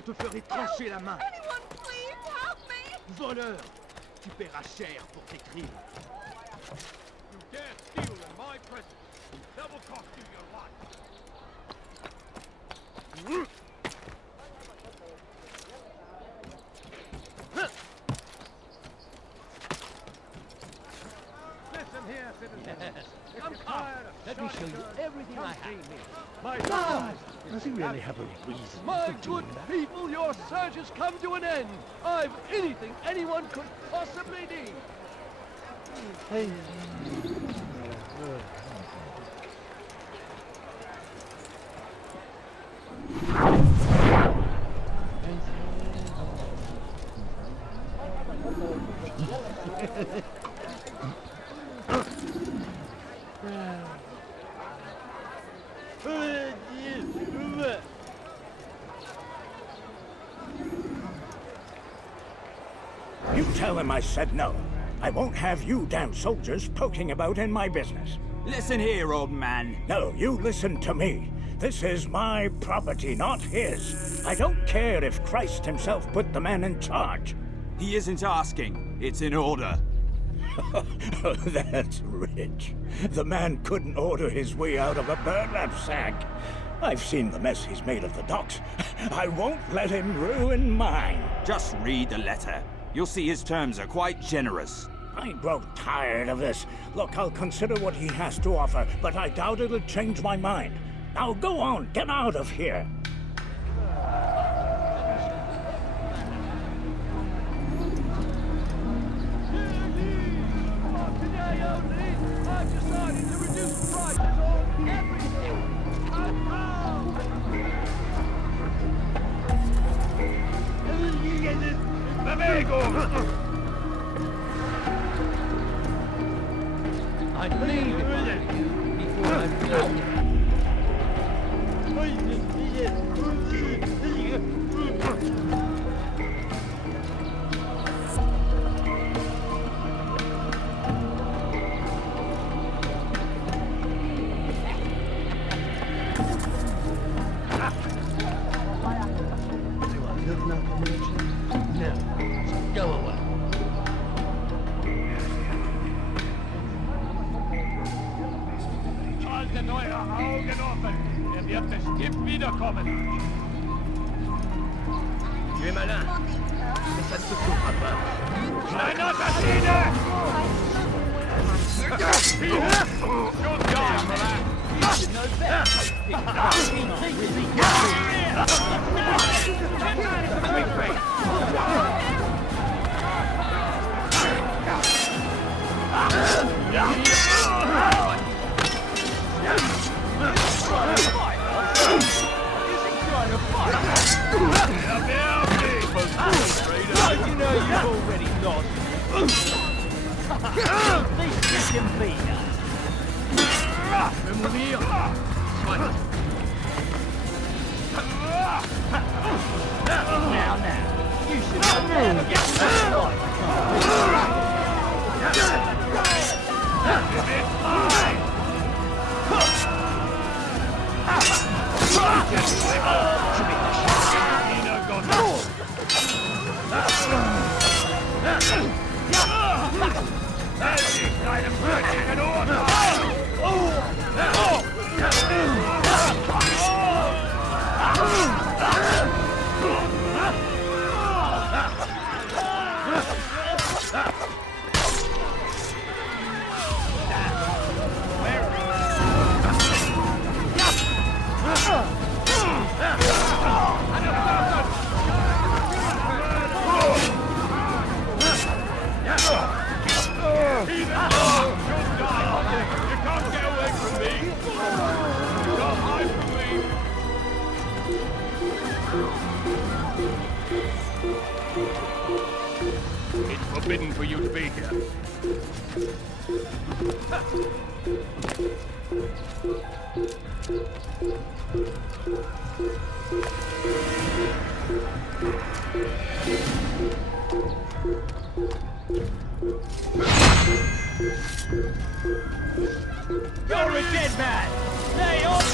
je te ferai trancher la main. Anyone, please help me! Voleur, tu paieras cher pour tes crimes. You dare steal in my presence. That will cost you your life. Listen here, citizens. I'm tired of Let me show you everything I have. My Does he really have a reason? My good people, your search has come to an end. I've anything anyone could possibly need. You tell him I said no. I won't have you damn soldiers poking about in my business. Listen here, old man. No, you listen to me. This is my property, not his. I don't care if Christ himself put the man in charge. He isn't asking. It's in order. That's rich. The man couldn't order his way out of a burlap sack. I've seen the mess he's made of the docks. I won't let him ruin mine. Just read the letter. You'll see his terms are quite generous. I grow tired of this. Look, I'll consider what he has to offer, but I doubt it'll change my mind. Now go on, get out of here. Today only, I've decided to reduce prices on everything. I leave it before I'm done. No, go away. Halte eure Augen offen. Er wird bestimmt wiederkommen. Tu es malin, mais ça ne te sauvera pas. Kleine Assassine! Good job, man. You know you've already lost. This can be done. Mourir. Now, you should never get right. It's forbidden for you to be here. You're a dead man! Stay off!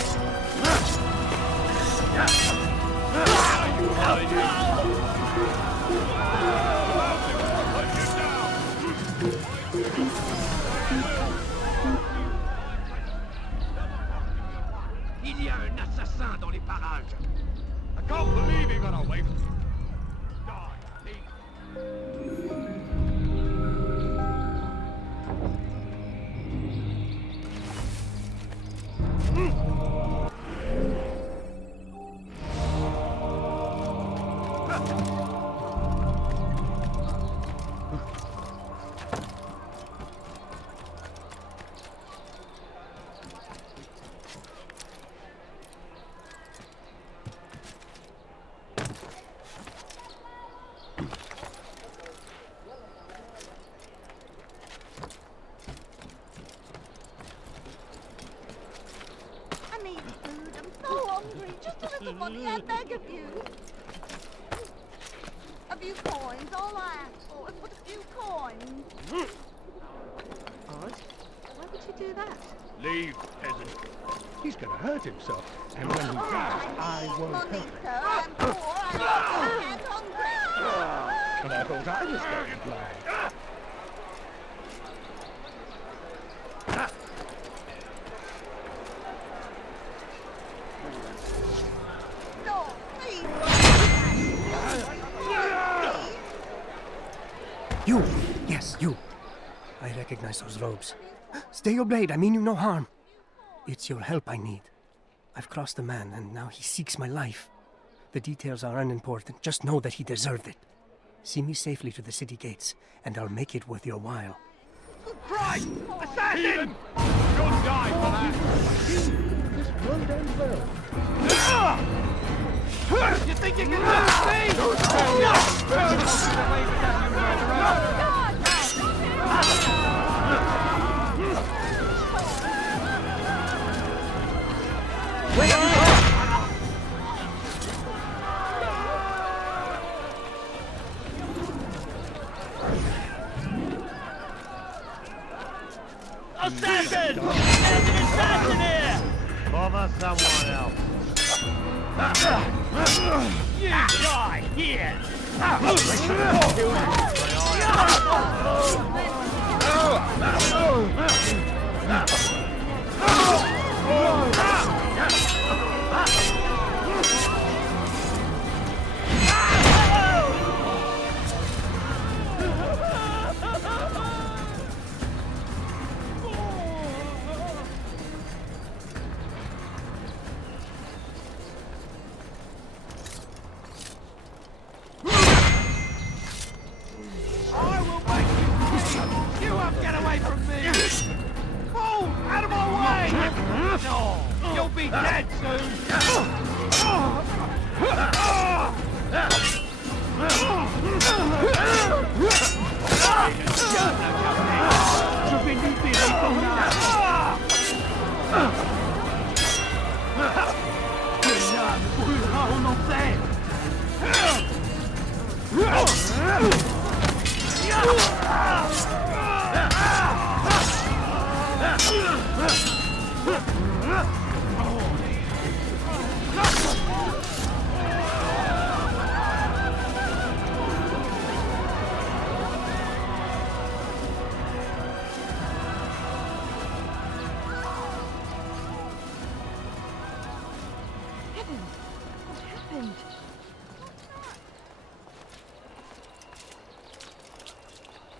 assassins dans les parages. I can't believe he got away from me. Die, thief. I need food. I'm so hungry. Just a little money, I beg of you. A few coins. All I ask for is but a few coins. Odd. Why would you do that? Leave, peasant. He's gonna hurt himself. And when he does, I won't money, help him. sir. I'm poor. I'm hungry. And I thought I was going to blind. No, please. You! Yes, you! I recognize those robes. Stay your blade, I mean you no harm. It's your help I need. I've crossed a man, and now he seeks my life. The details are unimportant, just know that he deserved it. See me safely to the city gates, and I'll make it worth your while. Christ! Assassin! You'll die for that! This won't end well. You think you can hurt me? Assassin! There's an assassin here! Bother someone else. You die here! I will make you! You won't get away from me! Fool! Out of my way! No, you'll be dead soon! Je vais libérer ton âme! Ton âme brûlera en enfer!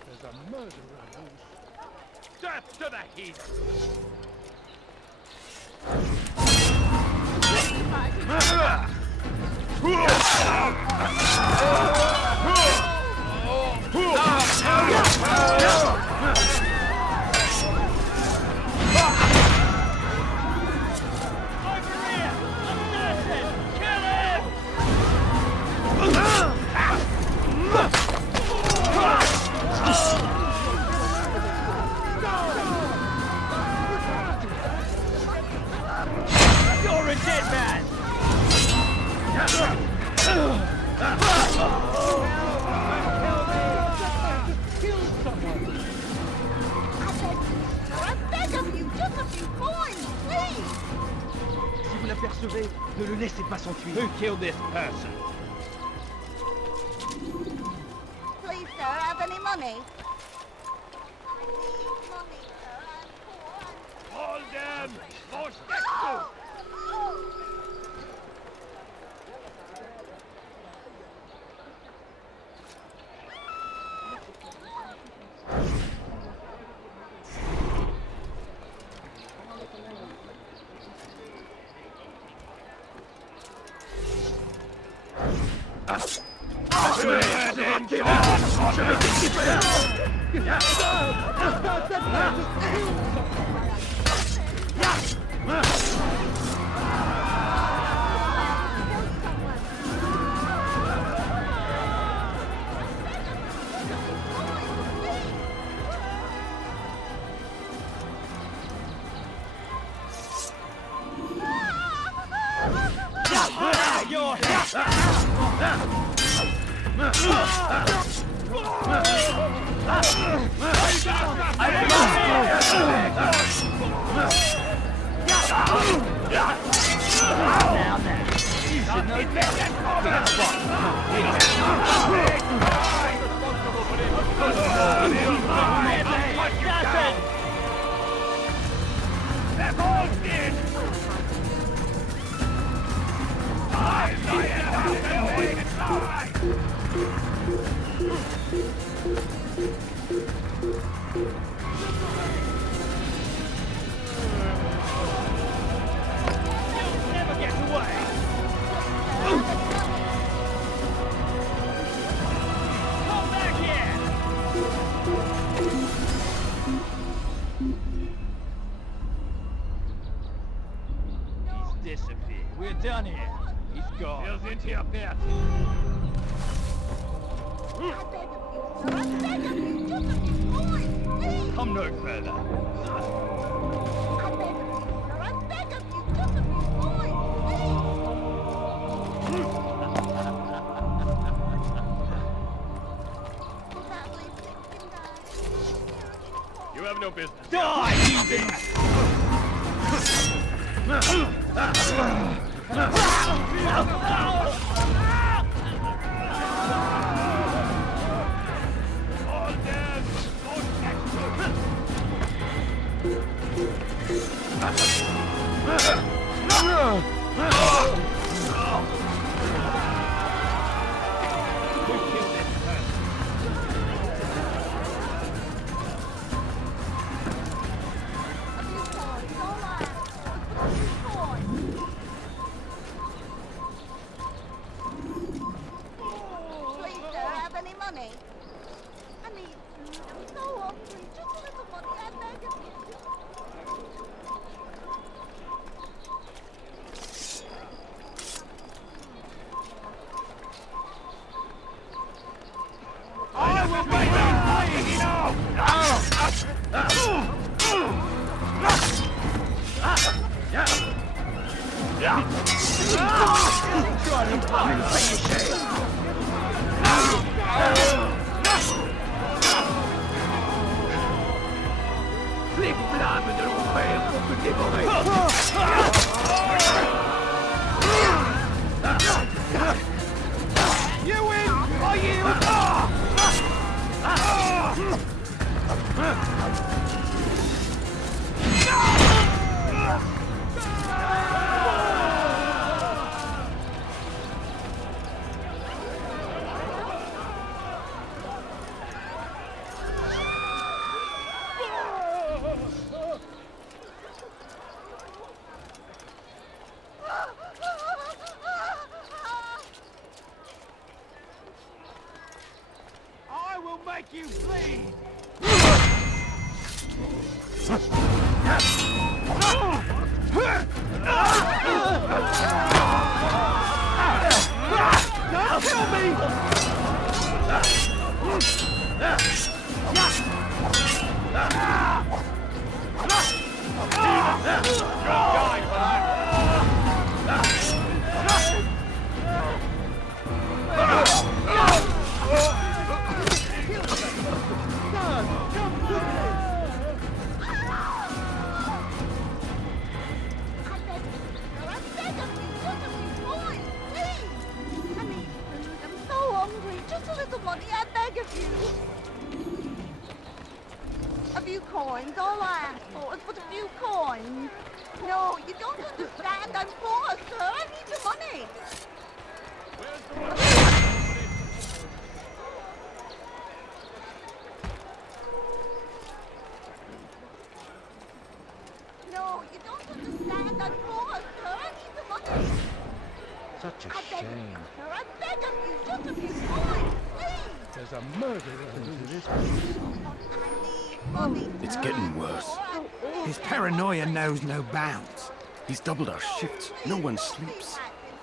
There's a murderer loose. Death to the heathen! You're a dead man! I beg of you, just a few coins, please. Si vous l'apercevez, ne le laissez pas s'enfuir. Who killed this person? Please, sir, have any money? I need money, sir. I'm poor. Hold them! More Oh! We're done here. He's gone. Wir sind hier fertig. I beg of you, sir. I beg of you. Just a few points, please. Come no further. I beg of you, sir. I beg of you. Just a few points, please. Sadly, sick and die. You have no business. Die, you beast! All dead. Please, sir, have any money? I need food. I'm so hungry. Just a little money, I beg of you. I will make you pay, you know! You win! I yield! I will make you bleed! Don't kill me! I beg of you, sir. I beg of you. Just a few points, please. I need food. I'm so hungry. Just a little money, I beg of you. A few coins, all I ask for is but a few coins. No, you don't understand. I'm poor, sir. I need the money. No, you don't understand. I'm poor, sir. I need the money. Such a I beg of shame. you, sir. I beg of you, just a few points, please. There's a murderer into this. I need money, It's sir. getting worse. His paranoia knows no bounds. He's doubled our shifts. No one sleeps.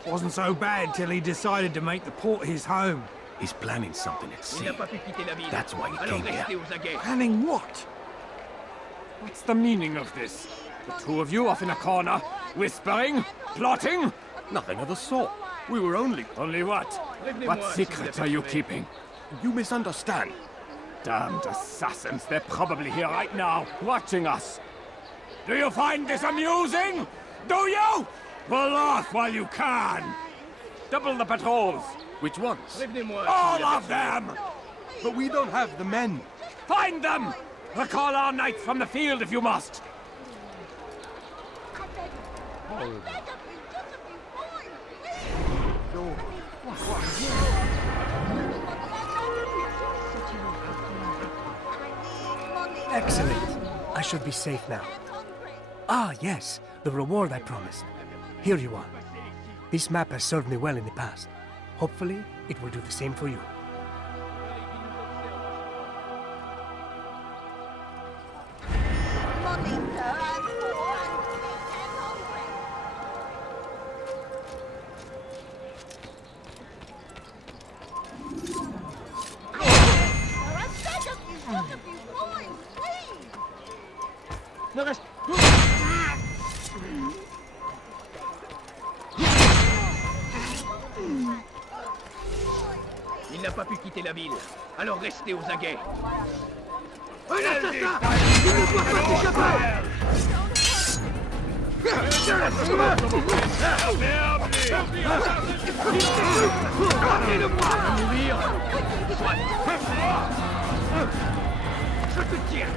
Wasn't so bad till he decided to make the port his home. He's planning something at Il sea. n'a pas pu quitter la ville. That's why he Alors came here. restez aux aguets. Planning what? What's the meaning of this? The two of you off in a corner, whispering, plotting? Nothing of the sort. We were only... Only what? Prévenez-moi What si secrets vous are avez you trouvé. keeping? You misunderstand. Damned assassins, they're probably here right now, watching us. Do you find this amusing? Do you? Well, laugh while you can. Double the patrols. Which ones? Prévenez-moi. All of them! But we don't have the men. Find them! Recall our knights from the field if you must. I beg of you, just a few points, please. Excellent. I should be safe now. Ah, yes, the reward I promised. Here you are. This map has served me well in the past. Hopefully, it will do the same for you. Money, sir. I'm poor and sick and hungry. I beg of you, just a few coins, please. Ne reste... Il n'a pas pu quitter la ville. Alors restez aux aguets. Un assassin! Il ne doit pas s'échapper! Ramenez-le-moi! À mourir! Soit! Je te tiens!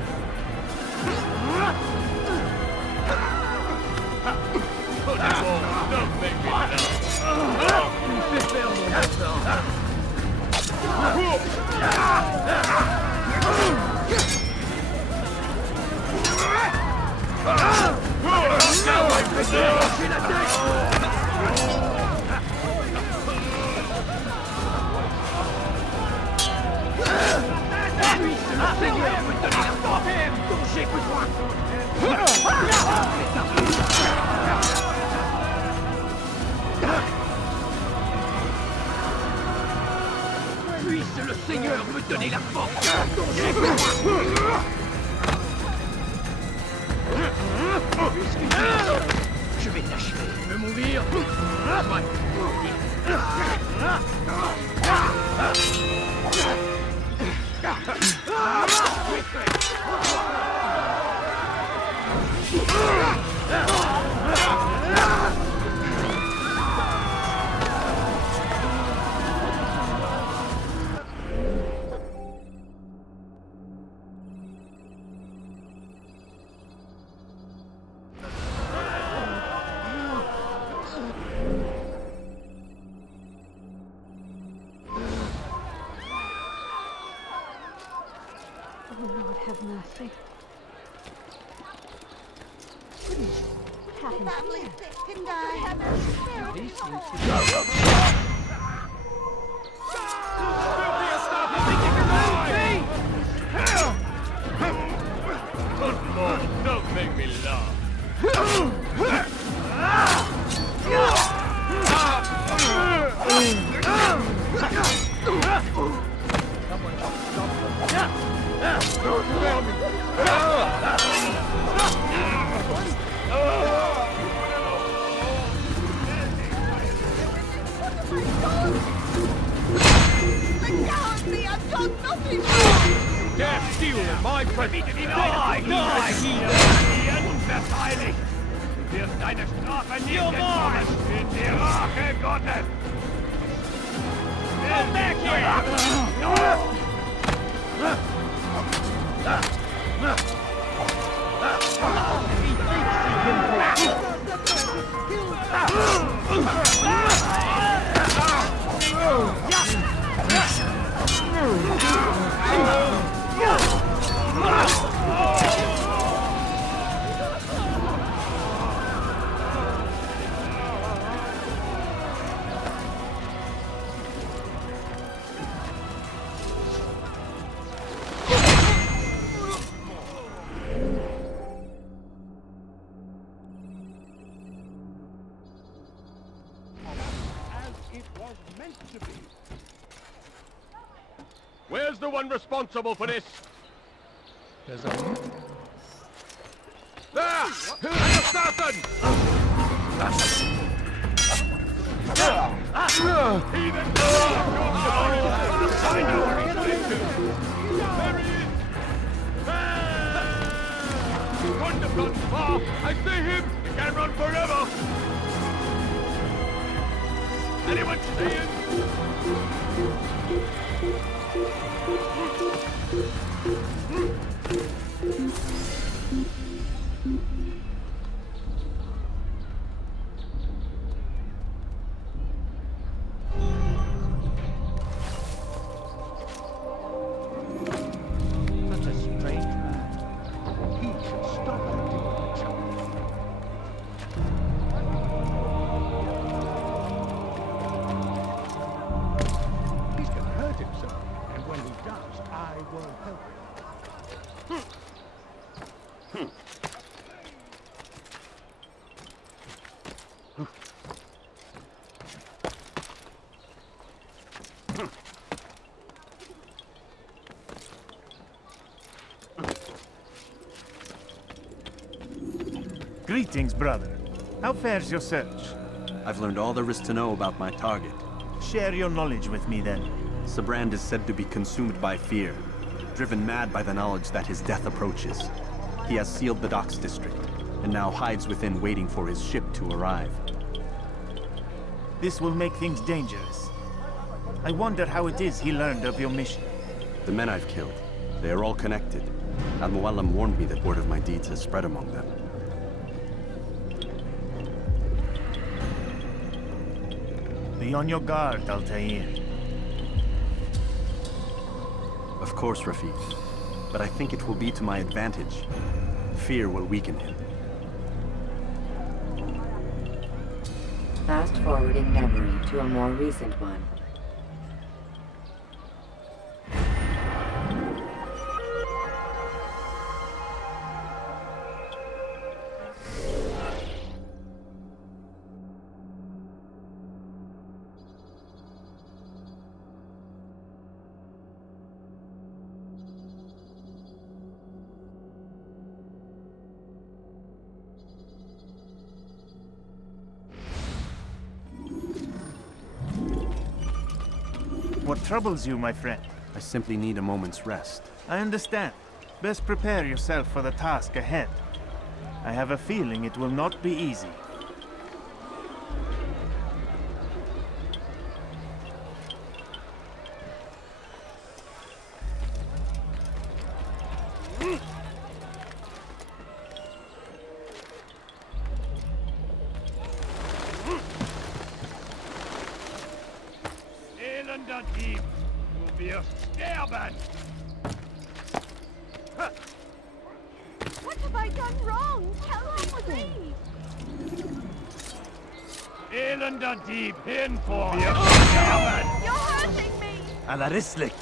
Il me fait perdre mon sang! Seigneur, me donner la force dont j'ai besoin! Puisse le Seigneur me donner la force dont j'ai besoin! Je vais t'achever. Tu veux mourir? Ouais. Oh, Lord, have mercy. Goodness, what happened? Family sick and Don't make me laugh. I've done nothing wrong! Dare steal my present. Die! Unverteidigt! Du wirst deine Strafe nicht entkommen! In die Rache Gottes! Come back here! was meant to be. Where's the one responsible for this? There's a... There! An assassin! Even I know where he's going to! There he is! He couldn't have gone far! I see him! He can't run forever! Anyone see him? Such a strange man. He should stop acting like a chump. He's gonna hurt himself, and when he does, I won't help him. Greetings, brother. How fares your search? I've learned all there is to know about my target. Share your knowledge with me, then. Sabrand is said to be consumed by fear, driven mad by the knowledge that his death approaches. He has sealed the docks district, and now hides within waiting for his ship to arrive. This will make things dangerous. I wonder how it is he learned of your mission. The men I've killed, they are all connected. Al-Mualim warned me that word of my deeds has spread among them. Be on your guard, Altair. Of course, Rafiq. But I think it will be to my advantage. Fear will weaken him. Fast forwarding memory to a more recent one. What troubles you, my friend? I simply need a moment's rest. I understand. Best prepare yourself for the task ahead. I have a feeling it will not be easy. Elender Dieb! Du wirst sterben! What have I done wrong? Tell me. Elender Dieb, hinvor! Du wirst sterben! You're hurting me. Alla Rislik!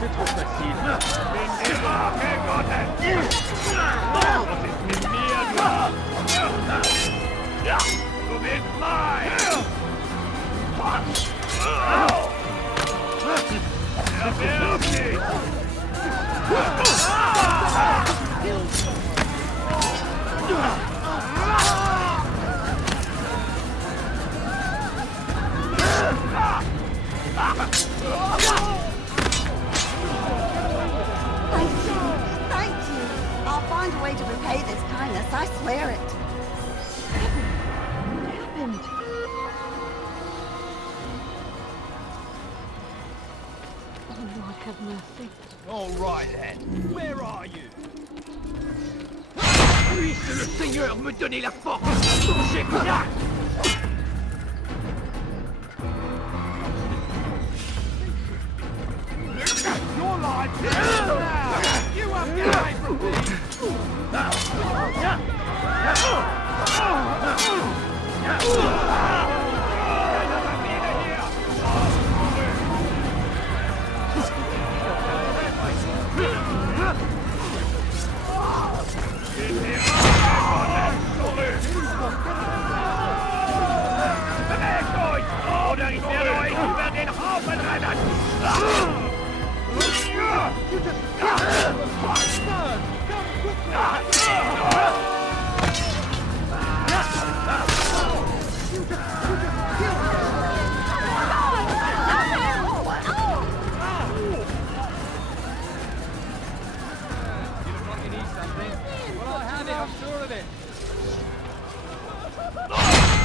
C'est trop facile. Du bist mein! Verwirf dich! Thank you. I'll find a way to repay this kindness, I swear it. What happened? Oh, Lord, have mercy. All right then, where are you? Puisse le Seigneur me donner la force de changer ça! Your life is now! You won't get away from me!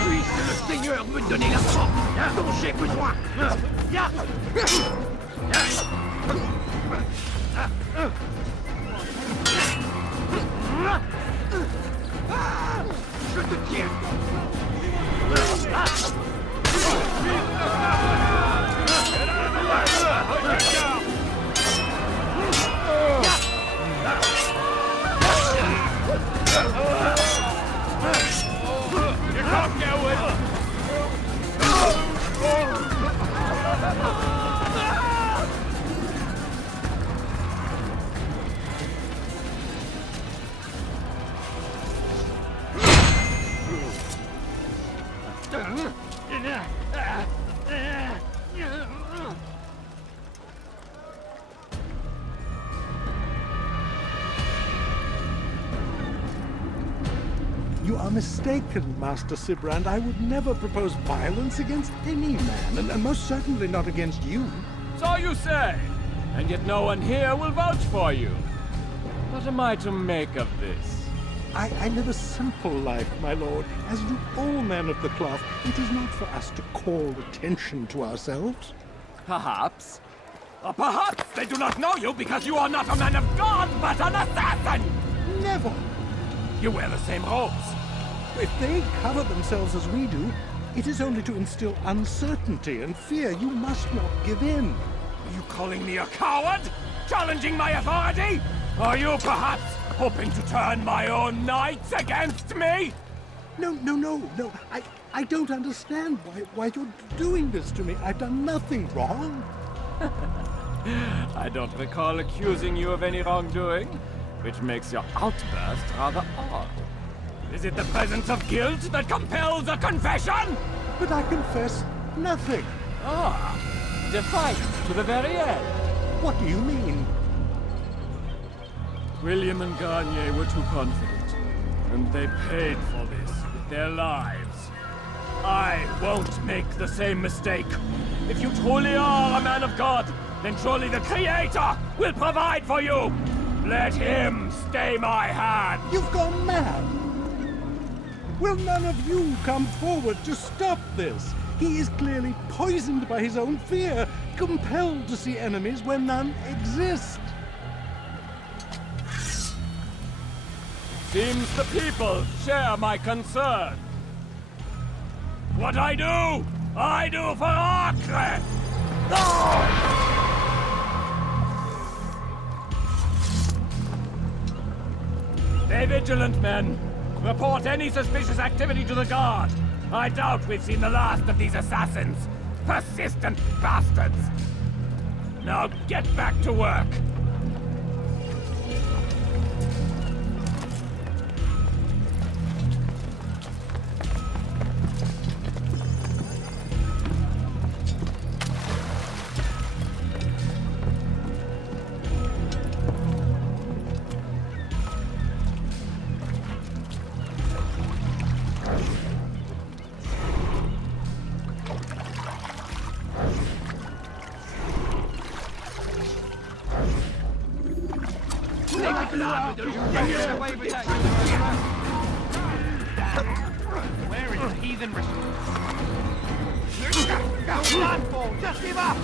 Puisse le Seigneur me donner la force dont j'ai besoin. Je te tiens. You can't get away. You are mistaken, Master Sibrand. I would never propose violence against any man, and most certainly not against you. So you say, and yet no one here will vouch for you. What am I to make of this? I live a simple life, my lord. As do all men of the cloth, it is not for us to call attention to ourselves. Perhaps. Or perhaps they do not know you because you are not a man of God, but an assassin! Never! You wear the same robes. If they cover themselves as we do, it is only to instill uncertainty and fear. You must not give in. Are you calling me a coward? Challenging my authority? Are you perhaps hoping to turn my own knights against me? No. I don't understand why you're doing this to me. I've done nothing wrong. I don't recall accusing you of any wrongdoing, which makes your outburst rather odd. Is it the presence of guilt that compels a confession? But I confess nothing. Ah, defiant to the very end. What do you mean? William and Garnier were too confident, and they paid for this with their lives. I won't make the same mistake. If you truly are a man of God, then surely the Creator will provide for you. Let him stay my hand. You've gone mad. Will none of you come forward to stop this? He is clearly poisoned by his own fear, compelled to see enemies where none exist. Seems the people share my concern. What I do for Acre! Stay vigilant, men. Report any suspicious activity to the guard. I doubt we've seen the last of these assassins. Persistent bastards. Now get back to work. Where is the heathen Don't run, fool! Just give up!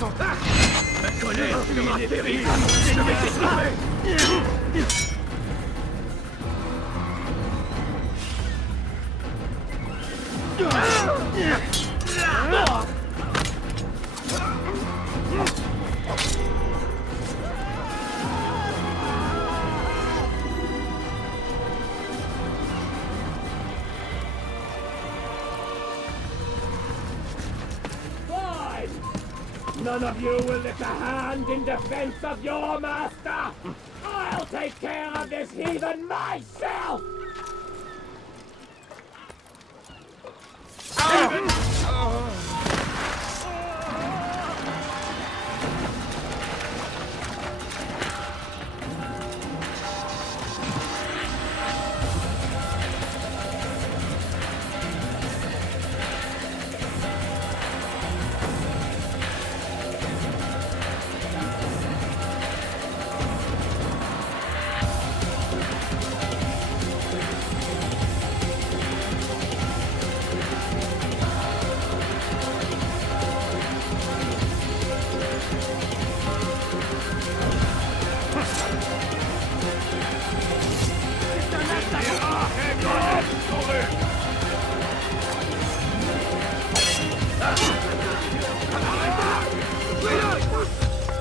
Ma colère, lui, est terrible. Je vais t'étouffer. None of you will lift a hand in defense of your master! I'll take care of this heathen myself!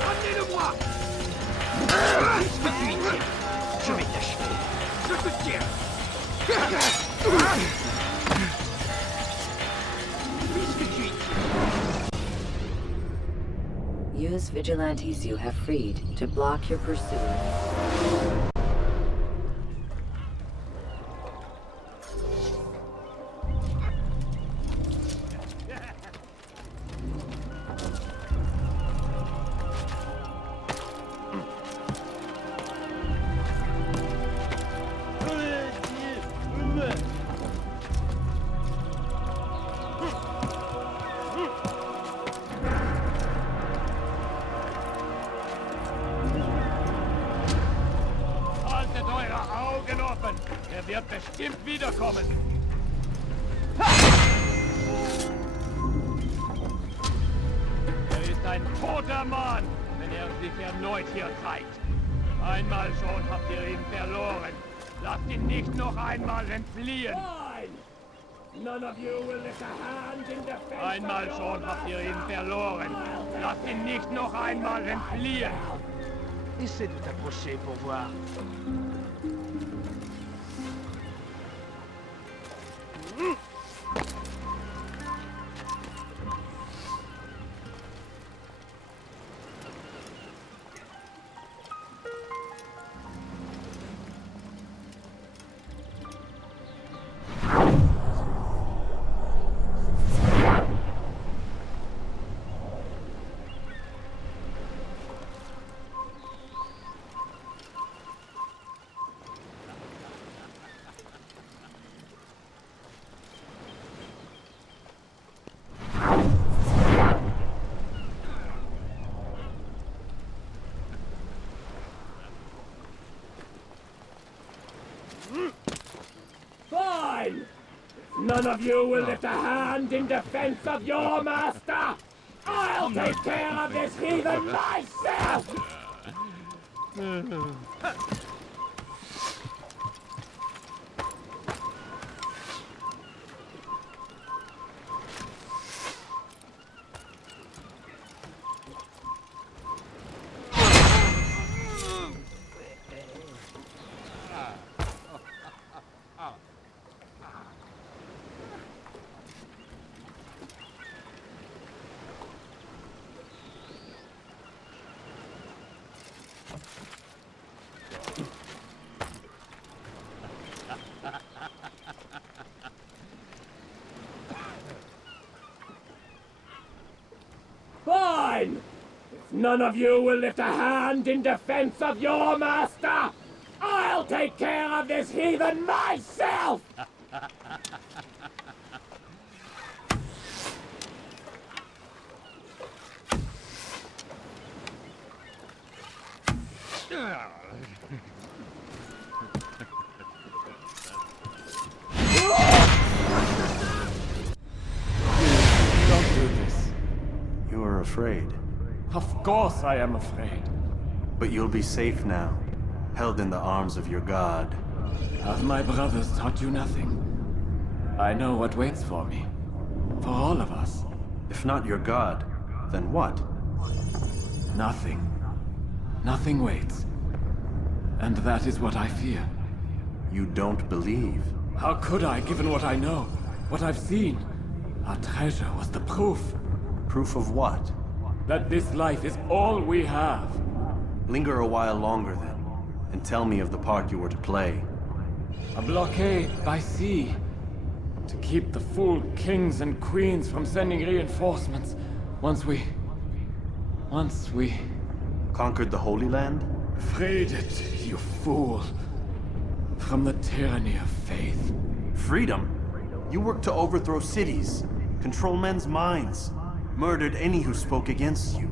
Amenez-le-moi! Puisque tu y tiens, je vais t'achever. Je te tiens! Puisque tu y tiens. Use vigilantes you have freed to block your pursuers. Haltet eure Augen offen! Er wird bestimmt wiederkommen! Er ist ein toter Mann, wenn er sich erneut hier zeigt. Einmal schon habt ihr ihn verloren. Lasst ihn nicht noch einmal entfliehen. Einmal schon habt ihr ihn verloren. Lasst ihn nicht noch einmal entfliehen. Essaie de t'approcher pour voir. Fine! None of you will lift a hand in defense of your master! I'll take care of this heathen myself! Fine! If none of you will lift a hand in defense of your master, I'll take care of this heathen myself! Don't do this. You are afraid. Of course I am afraid. But you'll be safe now, held in the arms of your god. Have my brothers taught you nothing? I know what waits for me. For all of us. If not your god, then what? Nothing. Nothing waits. And that is what I fear. You don't believe? How could I, given what I know? What I've seen? Our treasure was the proof. Proof of what? That this life is all we have. Linger a while longer then, and tell me of the part you were to play. A blockade by sea. To keep the fool kings and queens from sending reinforcements. Once we... Conquered the Holy Land? Freed it, you fool. From the tyranny of faith. Freedom? You worked to overthrow cities, control men's minds, murdered any who spoke against you.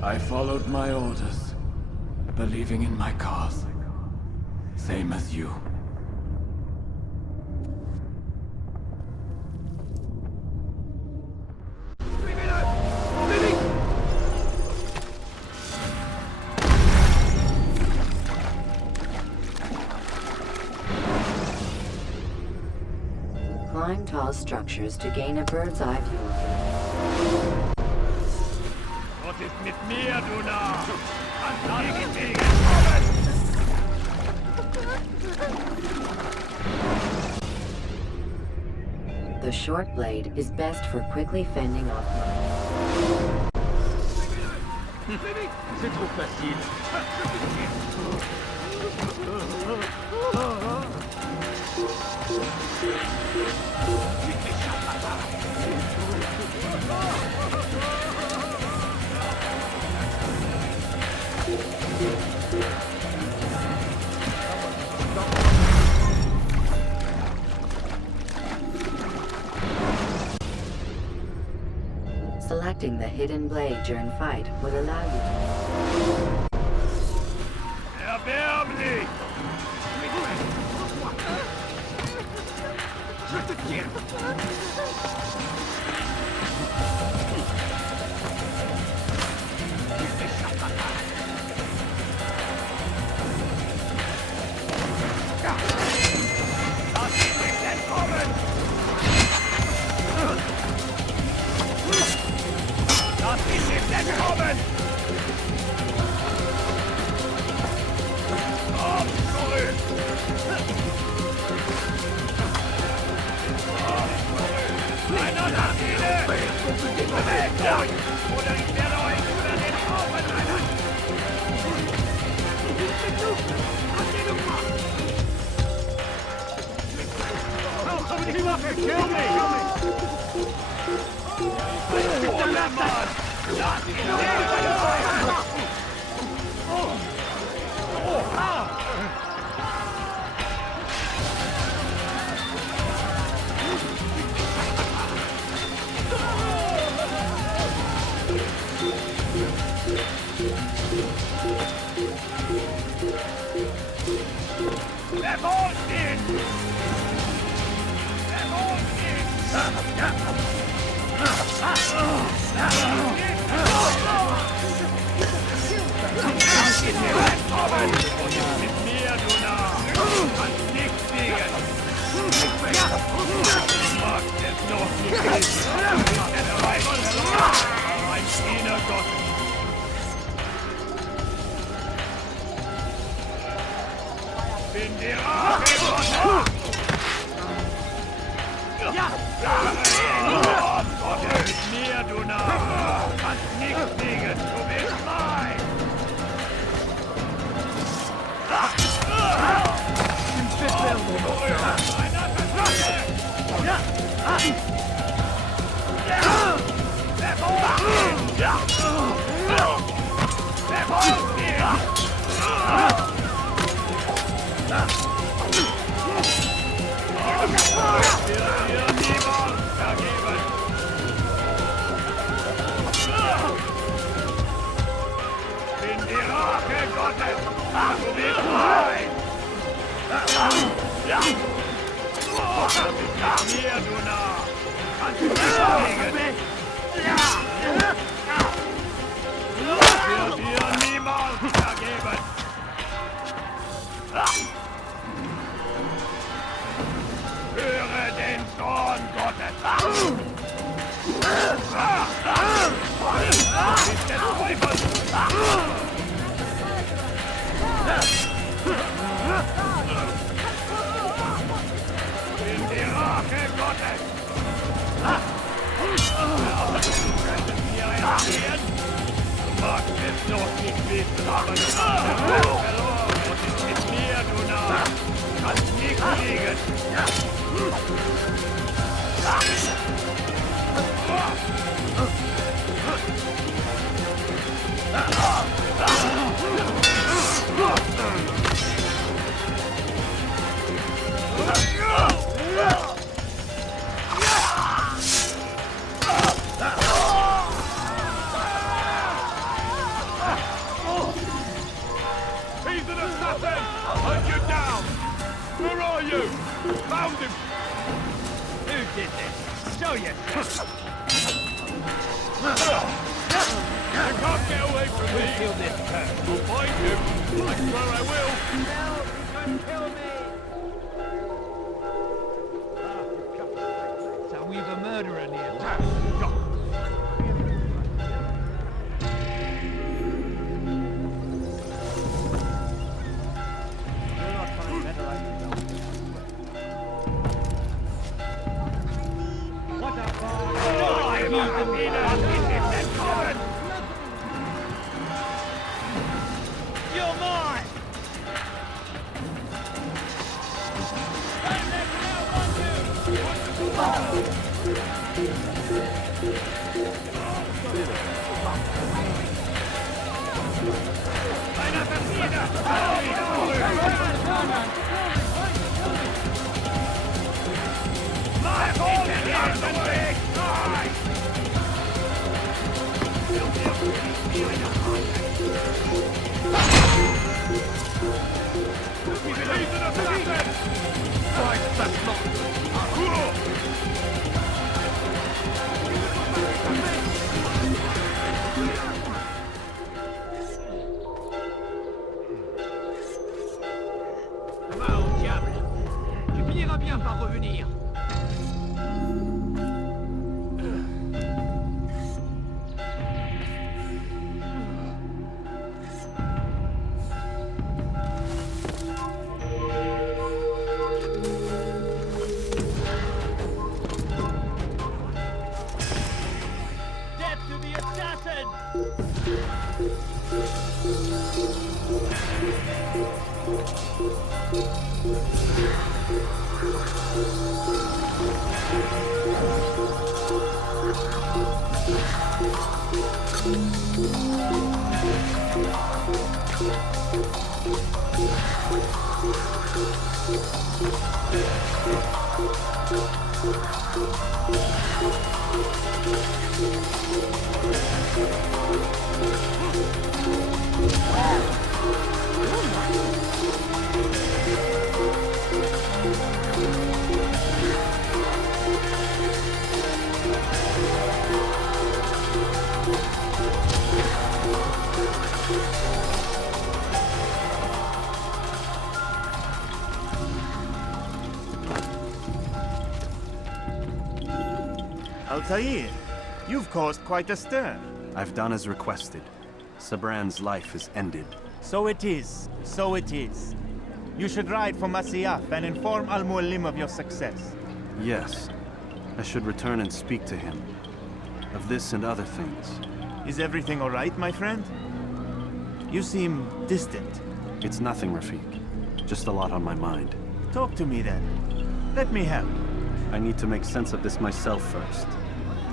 I followed my orders, believing in my cause. Same as you. Climb tall structures to gain a bird's eye view. Was ist mit mir, du Narr? The short blade is best for quickly fending off C'est trop facile. Selecting the hidden blade during fight will allow you to... Erbärmlich! He's an assassin! Hunt you down! Where are you? Found him! Who did this? Show yourself! You can't get away from me! Kill this turd. You'll find him! I swear I will! Help! He's trying to kill me! So we've a murderer near town. What a You're mine! Va au diable! Tu finiras bien par revenir! Death to the assassin! Altair, you've caused quite a stir. I've done as requested. Sabran's life is ended. So it is. So it is. You should ride for Masyaf and inform Al-Mualim of your success. Yes. I should return and speak to him. Of this and other things. Is everything all right, my friend? You seem distant. It's nothing, Rafiq. Just a lot on my mind. Talk to me then. Let me help. I need to make sense of this myself first.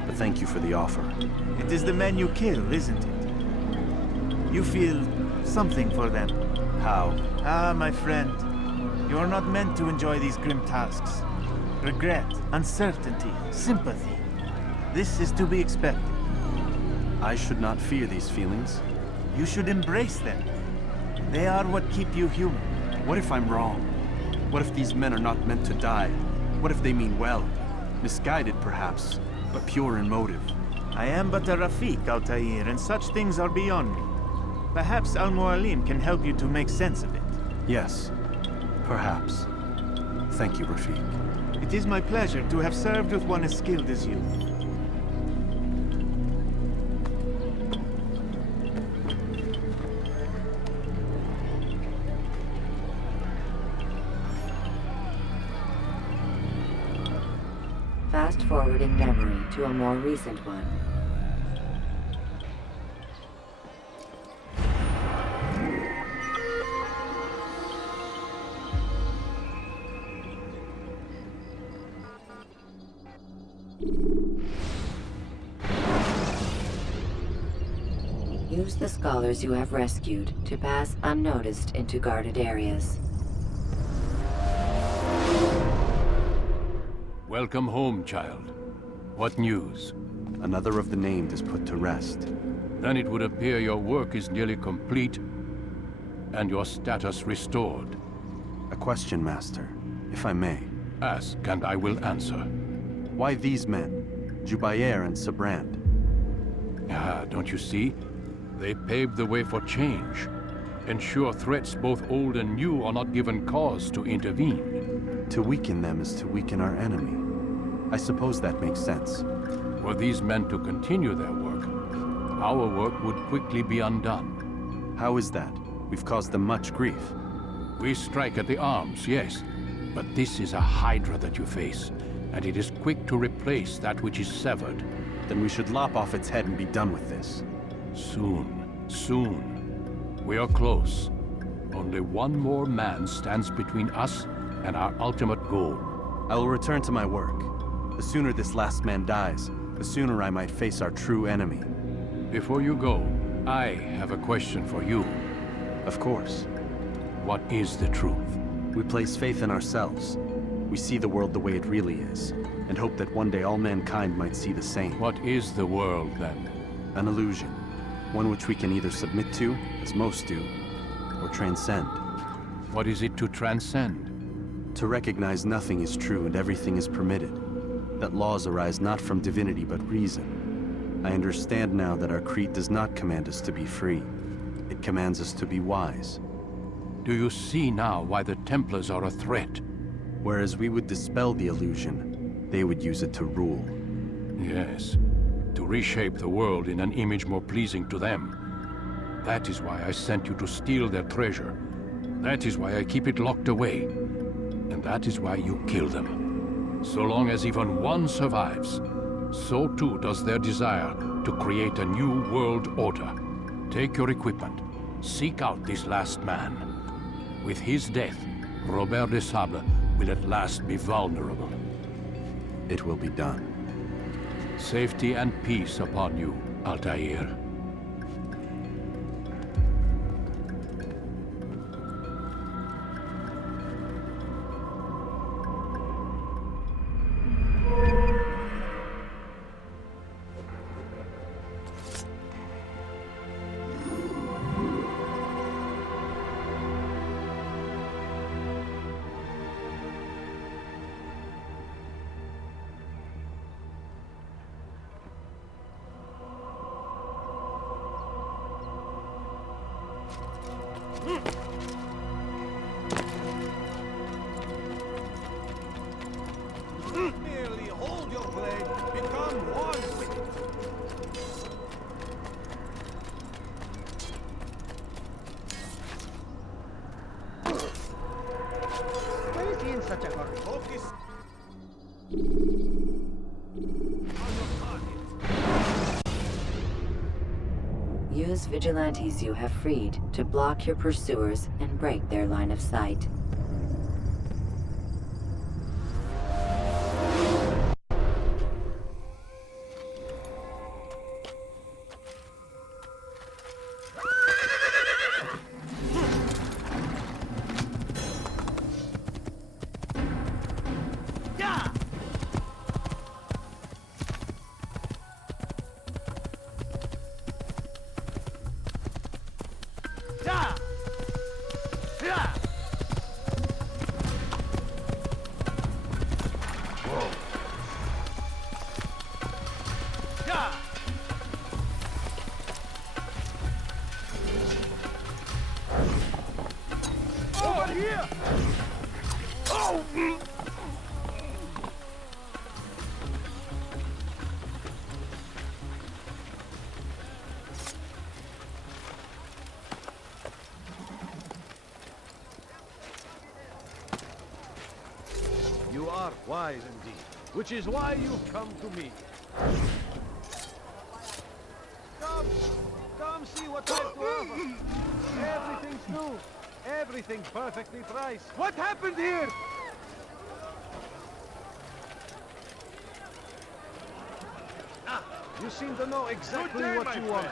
But thank you for the offer. It is the men you kill, isn't it? You feel something for them. How? Ah, my friend. You are not meant to enjoy these grim tasks. Regret, uncertainty, sympathy. This is to be expected. I should not fear these feelings. You should embrace them. They are what keep you human. What if I'm wrong? What if these men are not meant to die? What if they mean well? Misguided, perhaps, but pure in motive. I am but a Rafiq, Altair, and such things are beyond me. Perhaps Al-Mualim can help you to make sense of it. Yes, perhaps. Thank you, Rafiq. It is my pleasure to have served with one as skilled as you. Fast-forwarding memory to a more recent one. Use the scholars you have rescued to pass unnoticed into guarded areas. Welcome home, child. What news? Another of the named is put to rest. Then it would appear your work is nearly complete and your status restored. A question, Master, if I may. Ask, and I will answer. Why these men? Jubayer and Sabrand? Ah, don't you see? They paved the way for change. Ensure threats both old and new are not given cause to intervene. To weaken them is to weaken our enemy. I suppose that makes sense. Were these men to continue their work, our work would quickly be undone. How is that? We've caused them much grief. We strike at the arms, yes. But this is a hydra that you face, and it is quick to replace that which is severed. Then we should lop off its head and be done with this. Soon, soon. We are close. Only one more man stands between us and our ultimate goal. I will return to my work. The sooner this last man dies, the sooner I might face our true enemy. Before you go, I have a question for you. Of course. What is the truth? We place faith in ourselves. We see the world the way it really is, and hope that one day all mankind might see the same. What is the world, then? An illusion. One which we can either submit to, as most do, or transcend. What is it to transcend? To recognize nothing is true and everything is permitted. That laws arise not from divinity but reason. I understand now that our creed does not command us to be free. It commands us to be wise. Do you see now why the Templars are a threat? Whereas we would dispel the illusion, they would use it to rule. Yes, to reshape the world in an image more pleasing to them. That is why I sent you to steal their treasure. That is why I keep it locked away. And that is why you kill them. So long as even one survives, so too does their desire to create a new world order. Take your equipment. Seek out this last man. With his death, Robert de Sable will at last be vulnerable. It will be done. Safety and peace upon you, Altair. Merely hold your blade, become one with it. Why is he in such a hurry? Focus. Use vigilantes you have freed to block your pursuers and break their line of sight. Over here! Oh! You are wise indeed. which is why you've come to me. Come see what I've to offer. Everything's new. Everything's perfectly priced. What happened here? Ah, you seem to know exactly what you want.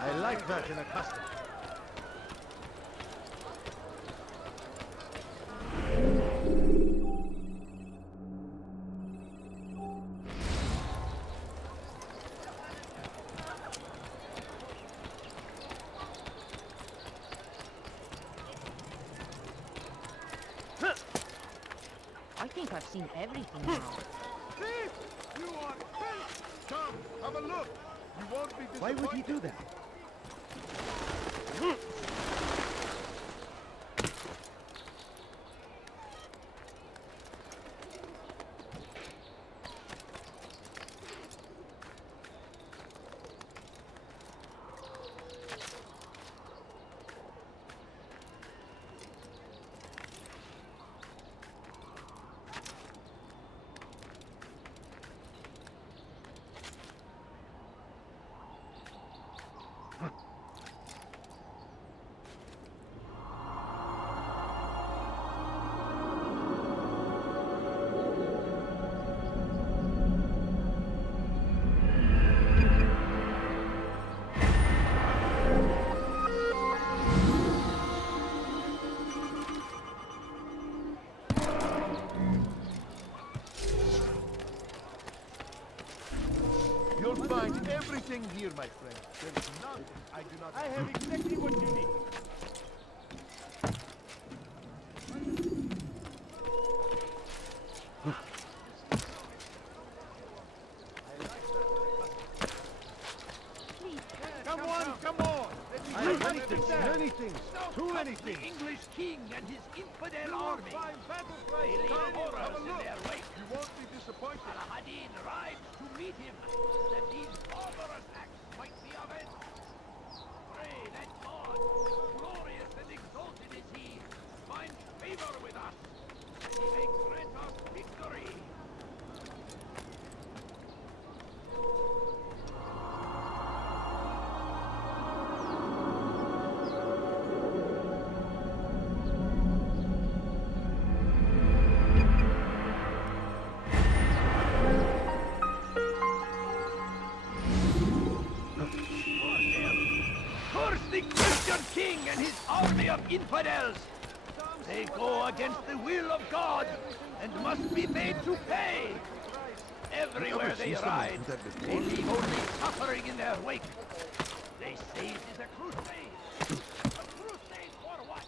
I like that in a customer. I think I've seen everything now. Thief! You are thief! Come, have a look. You won't be disappointed. Why would he do that? You'll find everything here, my friend. There is nothing I do not have. I have exactly what you need. Come on, come on! I have many things, too many things. The English king and his infidel You army. will find battle They price. leave Come, horrors have a in look. their wake. You won't be disappointed. Al-Hadin rides to meet him, that these barbarous acts might be avenged. Pray that God, glorious and exalted is he, find favor with us, that he may grant us victory. Curse the Christian king and his army of infidels! They go against the will of God and must be made to pay! Everywhere they ride, they leave only suffering in their wake. They say it is a crusade. A crusade for what?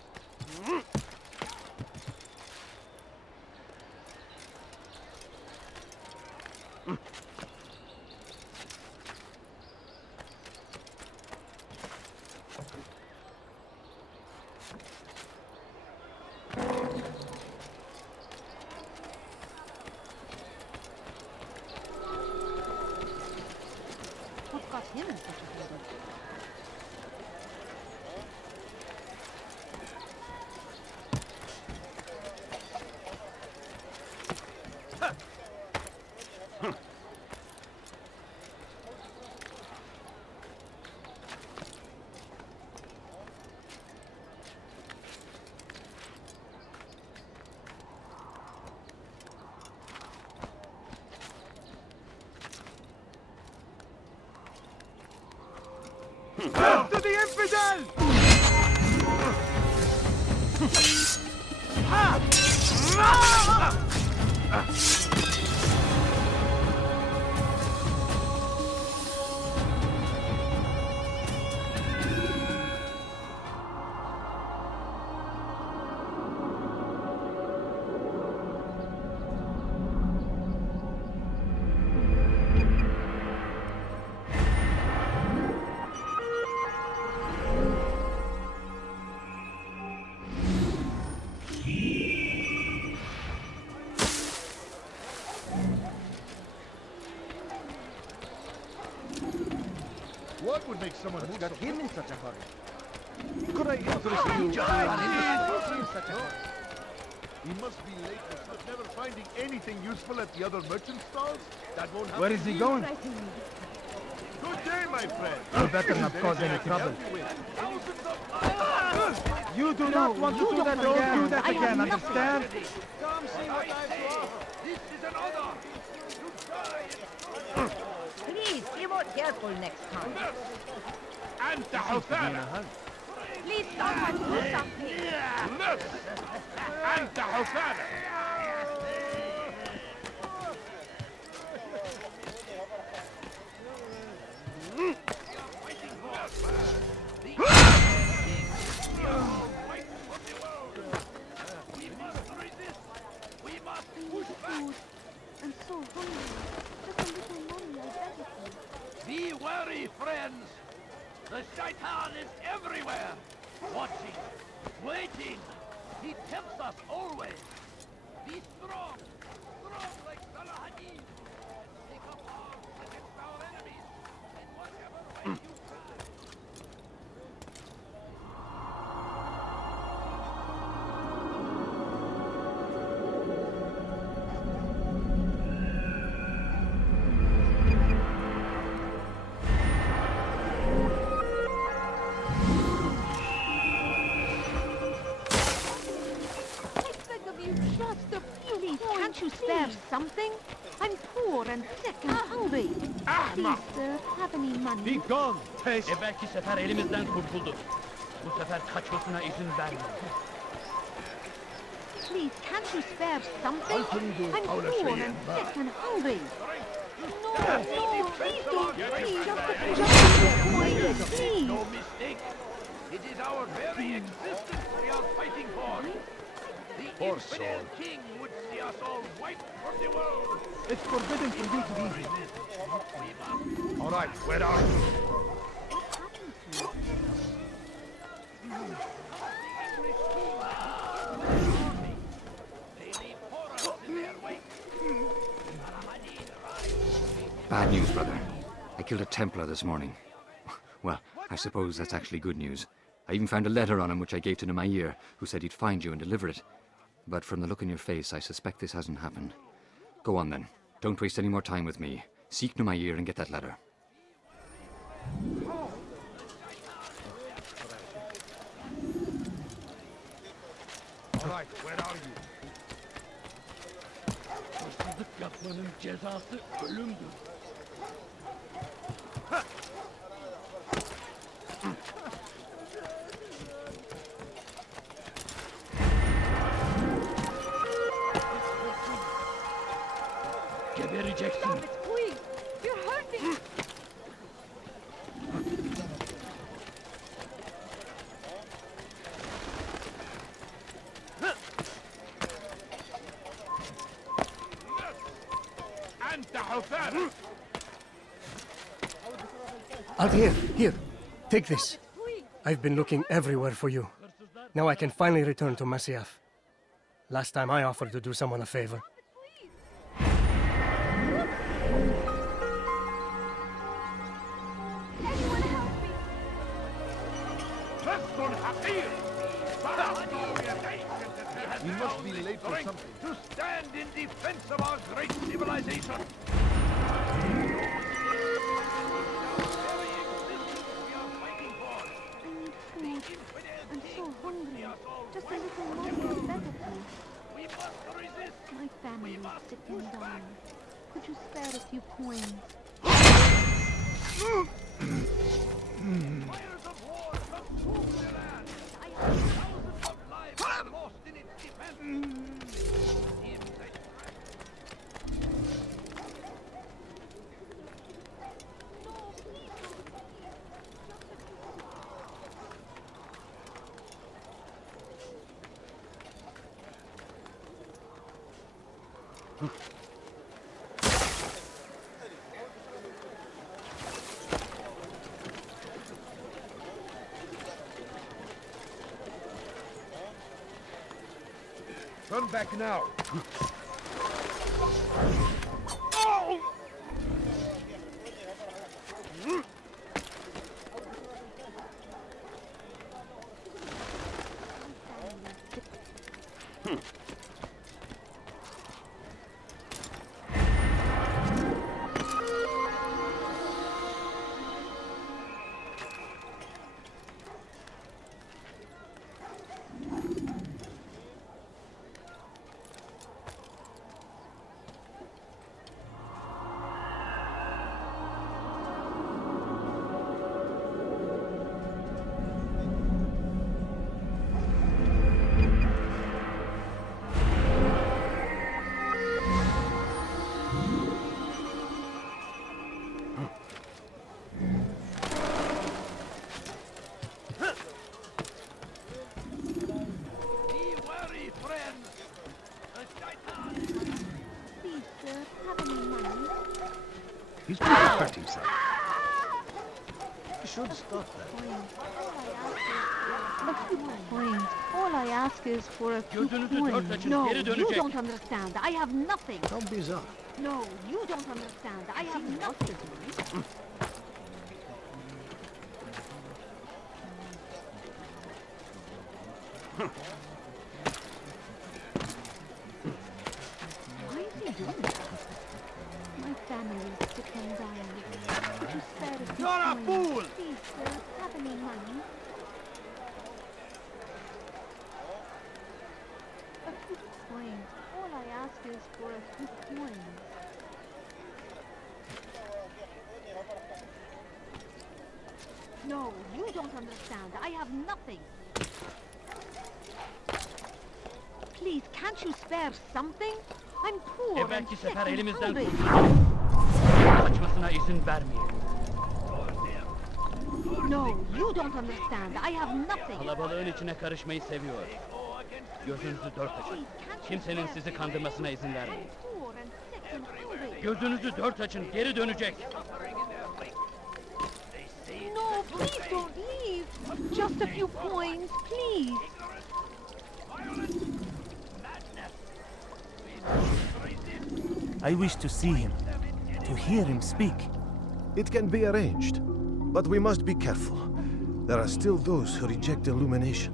What got him in such a hurry? After the infidel! What would make someone who got him in such a hurry? Could I interest you in such a hurry? He must be late for never finding anything useful at the other merchant stalls. That won't happen. Where is he going? Good day, my friend. You better not cause any trouble. You do not want to do that again. Don't do that again, understand? Come see what I've got. This is an honor. You try it. Please, be more careful next time. أنت حسانة. Please, someone do something. Look! أنت حسانة. I'm so hungry. Just a little money, I beg of you. Be wary, friends. The shaitan is everywhere. Watching, waiting. He tempts us always. Be strong. Strong like Salah Hadid. Take up arms against our enemies. In whatever way you can. Can't you spare something? I'm poor and sick and hungry. Please, sir, have any money? Be gone, Teş. Evvelki sefer elimizden kurtulduk. Bu sefer kaçmasına izin verme. Please, can't you spare something? I'm poor and sick and hungry. No, please don't, please. Just please. No mistake. It is our very existence we are fighting for. The infidel king would see us all wiped from the world. It's forbidden for you to be here. All right, where are you? Bad news, brother. I killed a Templar this morning. Well, I suppose that's actually good news. I even found a letter on him which I gave to Nemair, who said he'd find you and deliver it. But from the look in your face, I suspect this hasn't happened. Go on then. Don't waste any more time with me. Seek Nemair and get that letter. All right, where are you? Hırsızlık yapmanın cezası ölümdür. Gebereceksin. Stop it, please. You're hurting. أنت حسانة. Altair, here. Take this. I've been looking everywhere for you. Now I can finally return to Masyaf. Last time I offered to do someone a favor. You must be late for something. To stand in defense of our great civilization. I'm so hungry. Just a little money, I beg of you. We must resist. My family is sick and dying. Could you spare a few coins? Fires of war consume the land. Thousands of lives are lost in its defense. Turn back now. He's going to hurt himself. You should stop that. A few coins. All I ask is for a few Gözünüzü dört coins. açın, No, geri you dönecek. don't understand. I have nothing. Don't be bizarre. No, you don't understand. I have nothing. Why is he doing that? My family is sick and dying. To spare a few You're a coins. fool! Please, sir, have any money? A few coins. All I ask is for a few coins. No, you don't understand. I have nothing. Please, can't you spare something? I'm poor and Evvelki sick sefer and elimizden hungry. kurtulduk. Kaçmasına izin vermeyelim. No, you don't understand. I have nothing. Kalabalığın içine karışmayı seviyor. Gözünüzü dört açın. Kimsenin sizi kandırmasına izin vermeyin. Poor and sick and hungry. Gözünüzü dört açın, geri dönecek. No, please don't leave. Just a few coins, please. I wish to see him, to hear him speak. It can be arranged, but we must be careful. There are still those who reject illumination.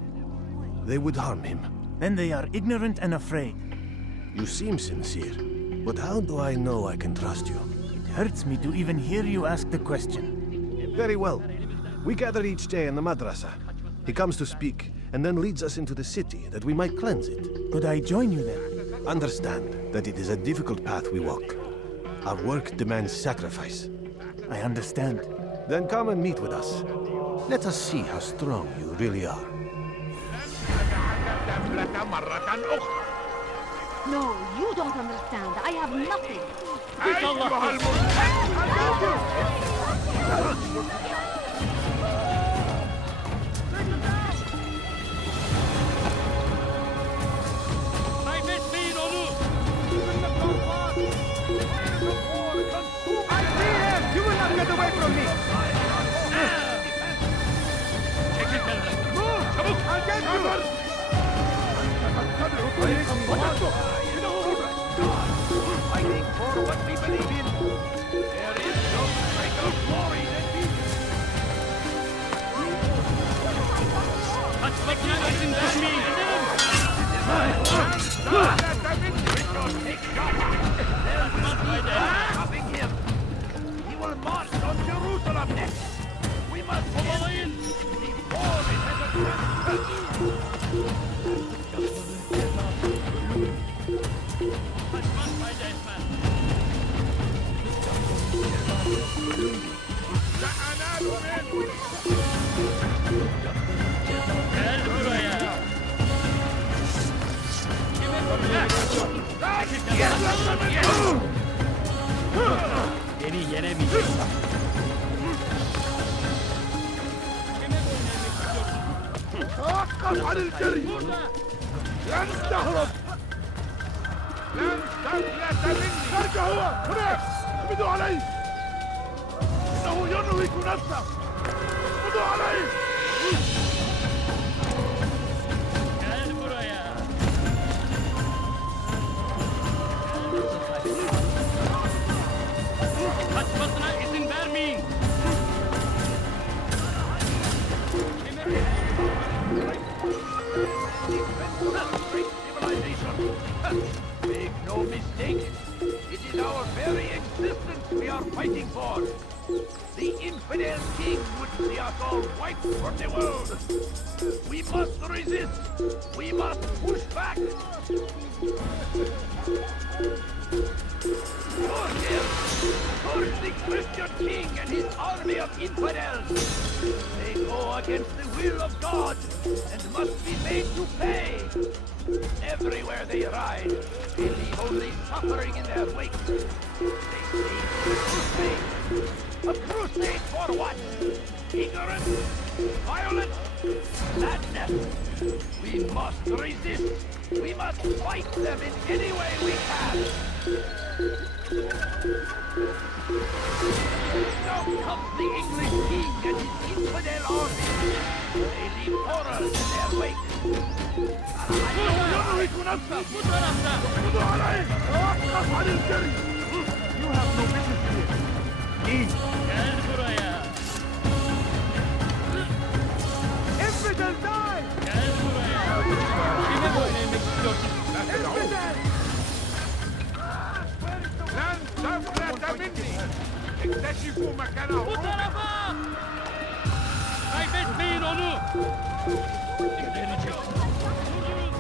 They would harm him. Then they are ignorant and afraid. You seem sincere, but how do I know I can trust you? It hurts me to even hear you ask the question. Very well. We gather each day in the madrasa. He comes to speak, and then leads us into the city, that we might cleanse it. Could I join you then? Understand that it is a difficult path we walk. Our work demands sacrifice. I understand. Then come and meet with us. Let us see how strong you really are. No, you don't understand. I have nothing. Kaybetmeyin onu. I see him! You will not get away from me! Çekil kenara. Çabuk! I'll get you! Fighting for what we believe in. There is no greater glory than this. Kaçmasına izin vermeyin. Take shot. Stopping him. He will march on Jerusalem next. We must Kovalayın. before it has a chance. Kaçmaz fayda etmez. Gel buraya. Beni yenemeyeceksin. توقف عن الجري. لن تهرب. لن تفلت مني. خرج هو هناك. اقبضوا عليه. انه ينهك نفسه. اقبضوا عليه. Gel buraya. Kaçmasına izin vermeyin. Make no mistake. It is our very existence we are fighting for. The infidel king would see us all wiped from the world. We must resist. We must push back. Towards him! Towards the Christian king and his army of infidels! They go against the will of God and must be made to pay! Everywhere they ride, they leave only suffering in their wake. They say crusade. A crusade for what? Ignorance? Violence? Madness? We must resist. We must fight them in any way we can. leave horrors in their wake. Bu tarafta. You have no business here. Leave. Gel buraya. Infidel die! Gel buraya. Kime böyle yemek istiyorsun? Lan zavkla minni! اكتشفوا مكانه! Bu tarafa! Kaybetmeyin onu! Gebereceksin. Durdurun!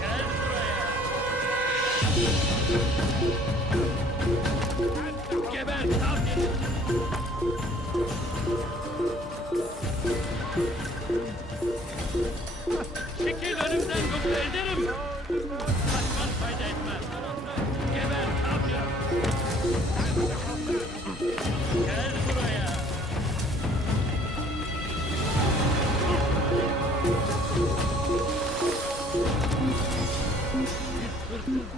Gel buraya! Geber katil! Çekil önümden yoksa ederim! Kaçman fayda etmez! Geber katil! Gel buraya! Hırsız!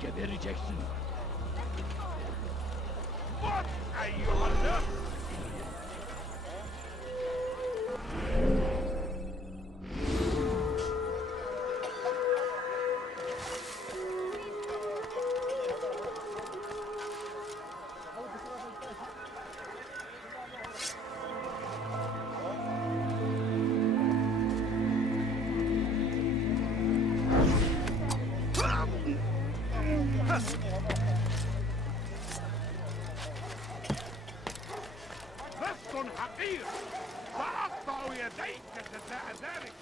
Gebereceksin! What are you under? لص حقير سأقطع يديك جزاء ذلك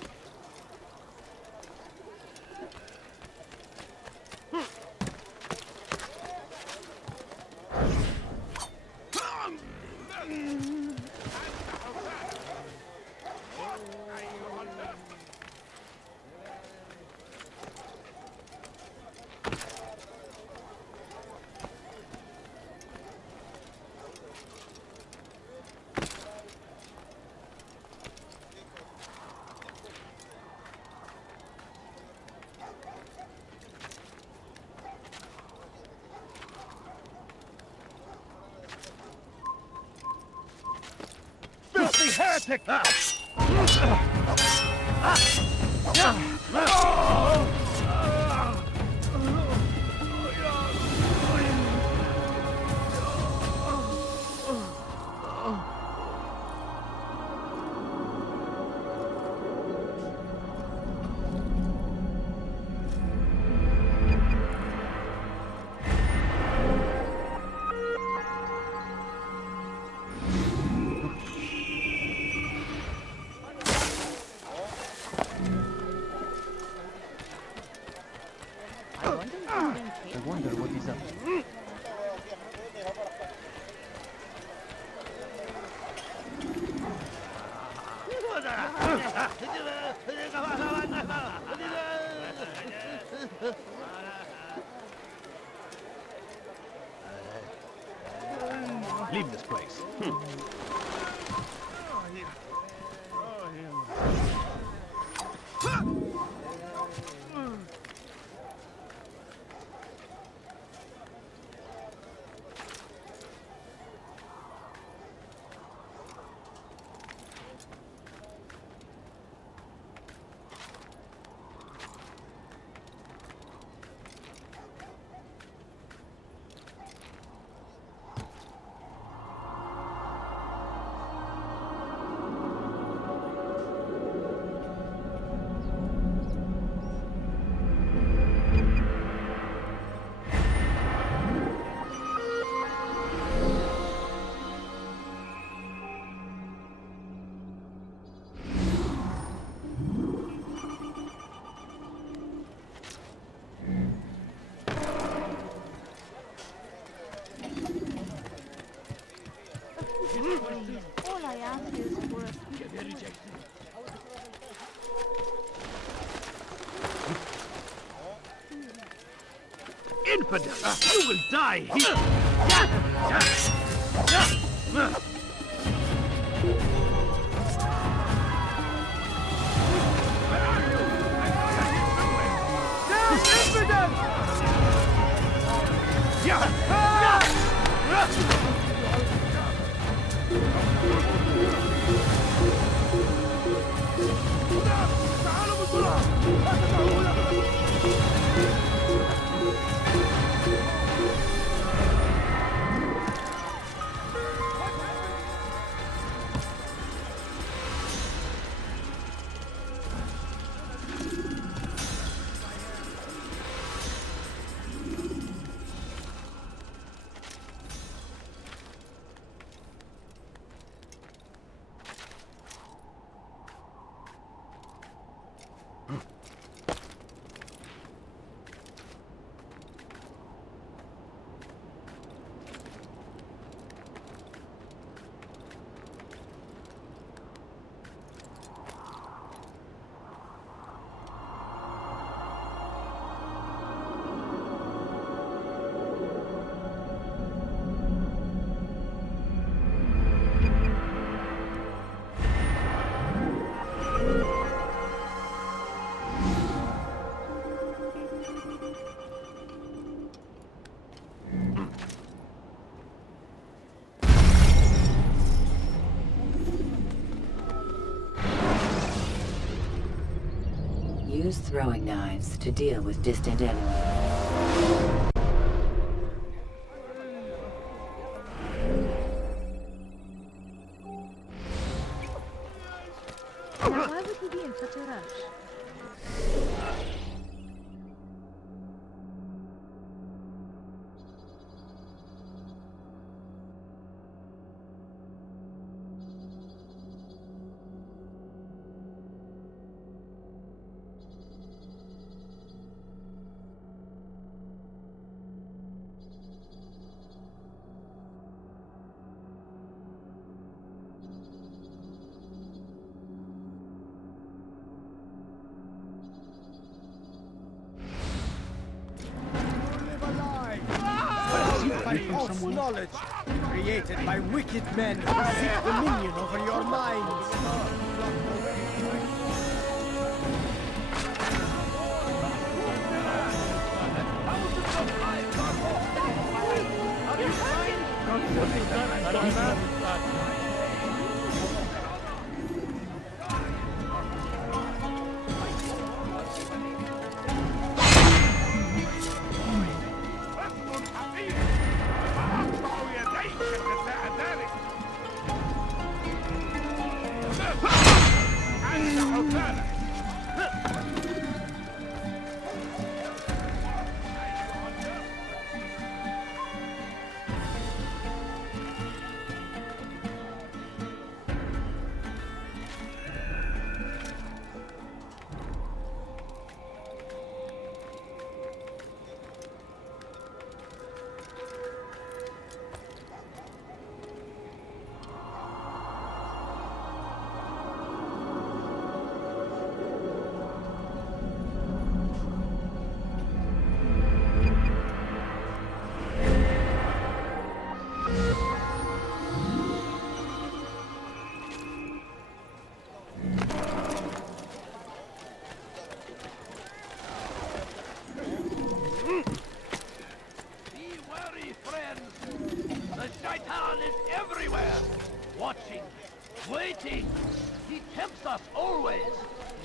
Filthy heretic! I wonder what is up. Leave this place. All I ask is for a Gebereceksin. Infidel! You will die here! Infidel! use throwing knives to deal with distant enemies. Why would we be in such a rush? By false knowledge, created by wicked men who seek dominion over your minds. Watching, waiting. He tempts us always.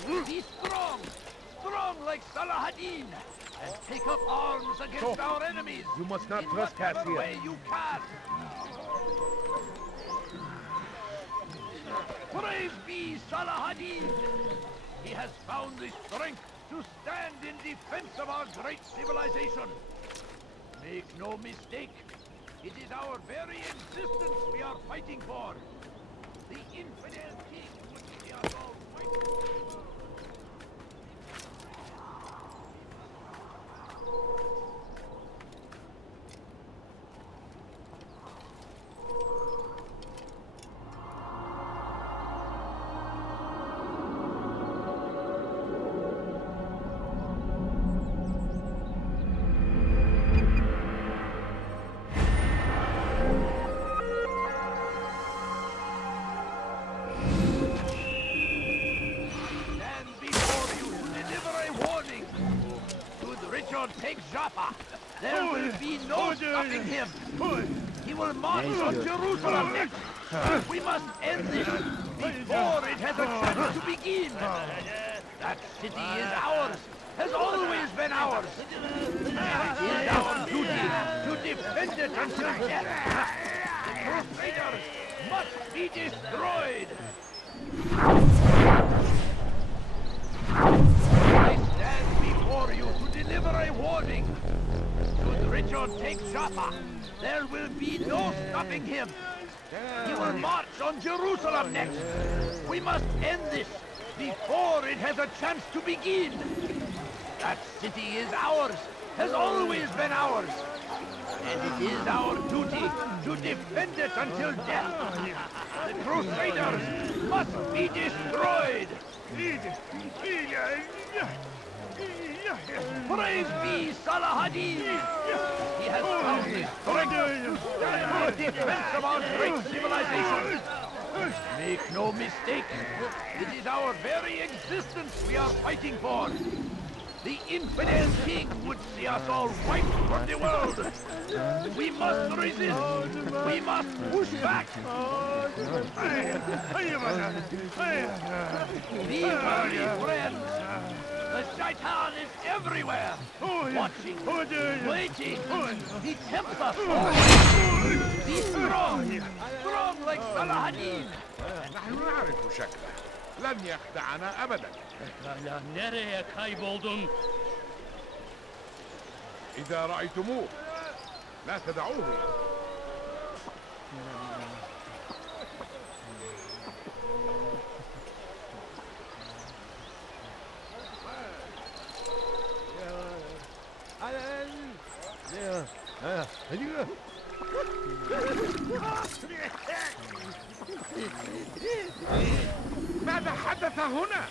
Be strong, strong like Salahadin, and take up arms against our enemies. You must not in trespass whatever here. way you can. Praise be Salahadin. He has found the strength to stand in defense of our great civilization. Make no mistake. It is our very existence we are fighting for. The infidel king would see us all fighting. Take Jaffa. There will be no stopping him. He will march on Jerusalem next. We must end this before it has a chance to begin. That city is ours, has always been ours. It is our duty to defend it until death. The Crusaders must be destroyed. I stand before you to deliver a warning. Should Richard take Jaffa, there will be no stopping him. He will march on Jerusalem next. We must end this before it has a chance to begin. That city is ours, has always been ours. And it is our duty to defend it until death. The Crusaders must be destroyed. Praise be Salahadin! He has found the strength to stand in defense of our great civilization. Make no mistake, it is our very existence we are fighting for. The infidel king would see us all wiped from the world. We must resist. We must push back. Be wary, friends. The Shaitan is everywhere! Watching, waiting! He tempts us always! Be strong! Strong like Salahadin! نحن نعرف شكله لن يخدعنا أبدا Pekala, nereye kayboldun? إذا رأيتموه لا تدعوه ماذا حدث هنا؟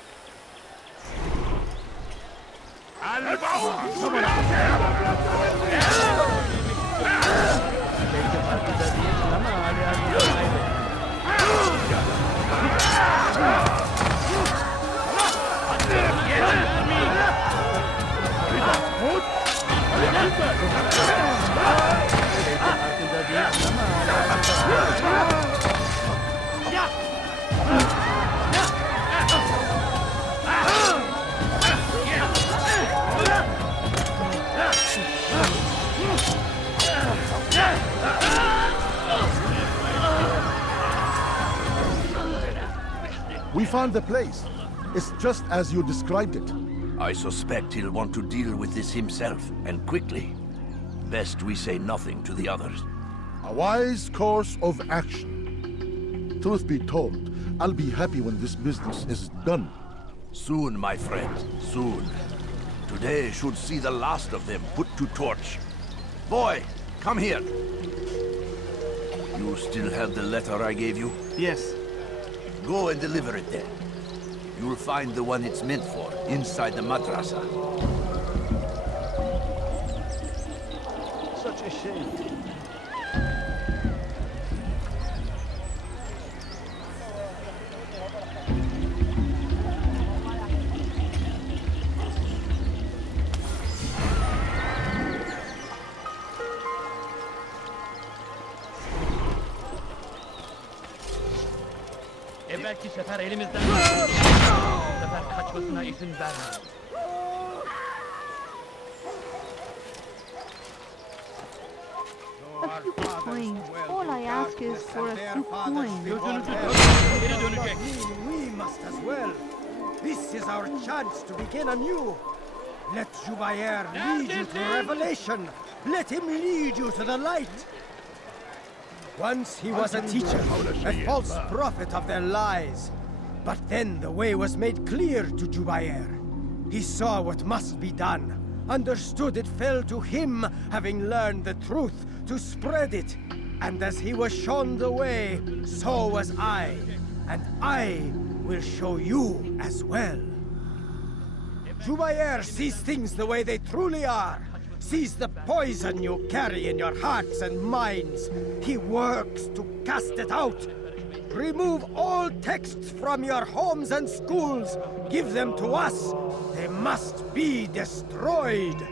We found the place. It's just as you described it. I suspect he'll want to deal with this himself, and quickly. Best we say nothing to the others. A wise course of action. Truth be told, I'll be happy when this business is done. Soon, my friend, soon. Today should see the last of them put to torch. Boy, come here. You still have the letter I gave you? Yes. Go and deliver it then. You'll find the one it's meant for inside the madrasa. Such a shame. Evvelki sefer elimizden bu sefer kaçmasına izin vermeyin. A few coins. All I ask is for a few coins. Geri dönecek. We must as well. This is our chance to begin anew. Let Jubair lead you to revelation. Let him lead you to the light. Once he was a teacher, a false prophet of their lies. But then the way was made clear to Jubair. He saw what must be done, understood it fell to him, having learned the truth, to spread it. And as he was shown the way, so was I. And I will show you as well. Jubair sees things the way they truly are. Sees the poison you carry in your hearts and minds. He works to cast it out. Remove all texts from your homes and schools. Give them to us. They must be destroyed.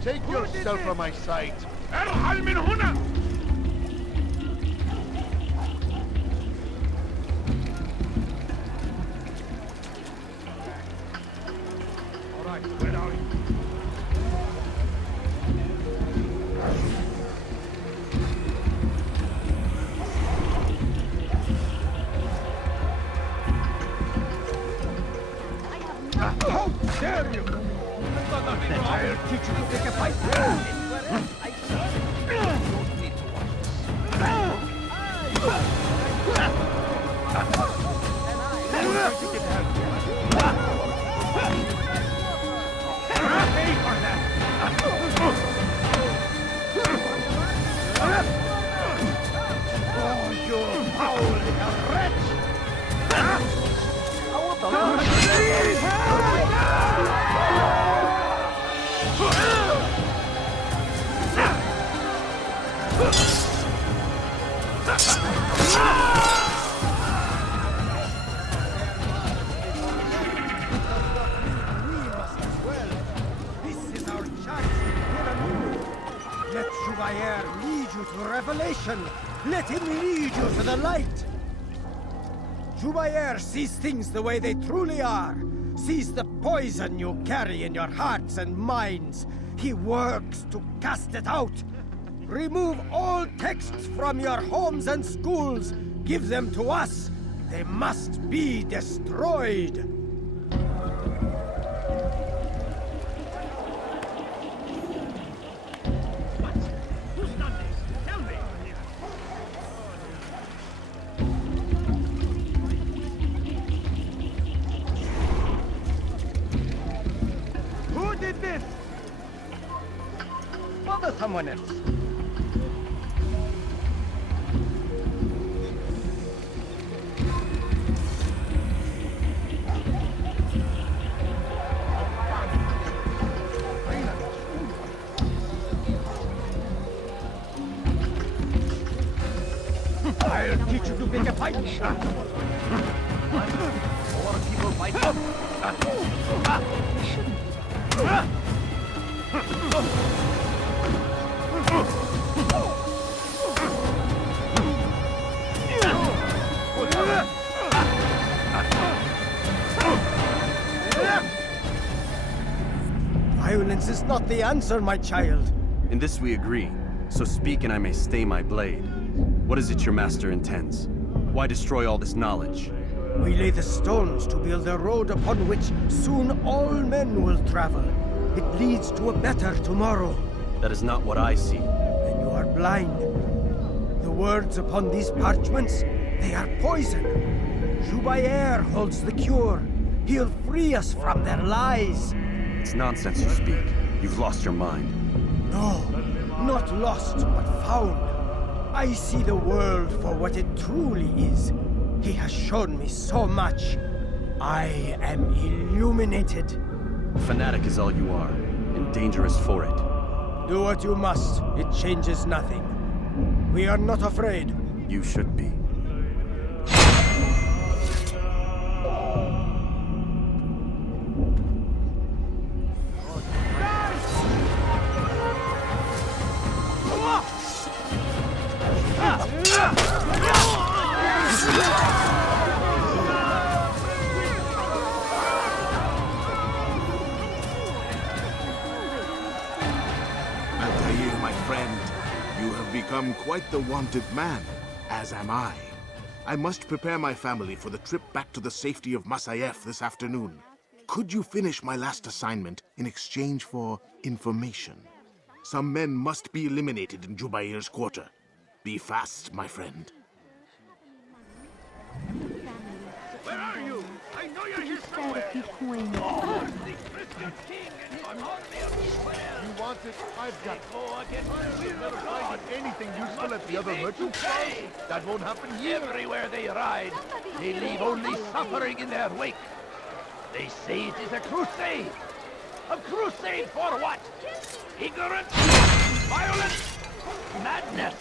Take yourself from my sight. ارحل من هنا. How dare you! I'll teach you to take a fight. Oh, you foul little wretch! Let Jubair lead you to revelation. Let him lead you to the light. Jubair sees things the way they truly are. Sees the poison you carry in your hearts and minds. He works to cast it out. Remove all texts from your homes and schools. Give them to us. They must be destroyed. Who's done this? Tell me! Who did this? Bother someone else. I'll teach you to pick a fight. More people fight. Violence is not the answer, my child. In this we agree, so speak and I may stay my blade. What is it your master intends? Why destroy all this knowledge? We lay the stones to build a road upon which soon all men will travel. It leads to a better tomorrow. That is not what I see. Then you are blind. The words upon these parchments, they are poison. Jubair holds the cure. He'll free us from their lies. It's nonsense you speak. You've lost your mind. No, not lost, but found. I see the world for what it truly is. He has shown me so much. I am illuminated. Fanatic is all you are, and dangerous for it. Do what you must. It changes nothing. We are not afraid. You should be. Altair, my friend, you have become quite the wanted man, as am I. I must prepare my family for the trip back to the safety of Masayef this afternoon. Could you finish my last assignment in exchange for information? Some men must be eliminated in Jubair's quarter. Be fast, my friend. Where are you? I know you're here somewhere. The Christian king and his army of Israel. You want it? I've got it. Go against the will Never of God. finding anything useful Must at be the other made to merchant pay. stalls. That won't happen here. Everywhere they ride, they leave only suffering in their wake. They say it is a crusade. A crusade for what? Ignorance? Violence? Madness?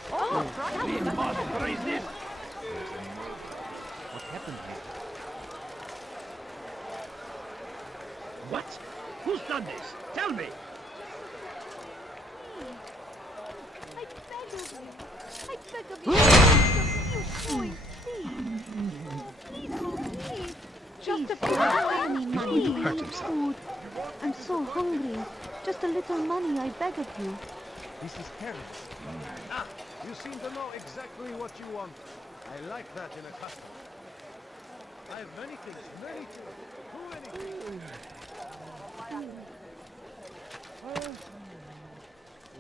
We must resist. What happened here? What? Who's done this? Tell me! I beg of you. I beg of you. You boys, please. Please. Just a few money, He's hurt himself. food. I'm so hungry. Just a little money, I beg of you. This is Harris. Ah, you seem to know exactly what you want. I like that in a customer. I have many things, many tools. Too many things.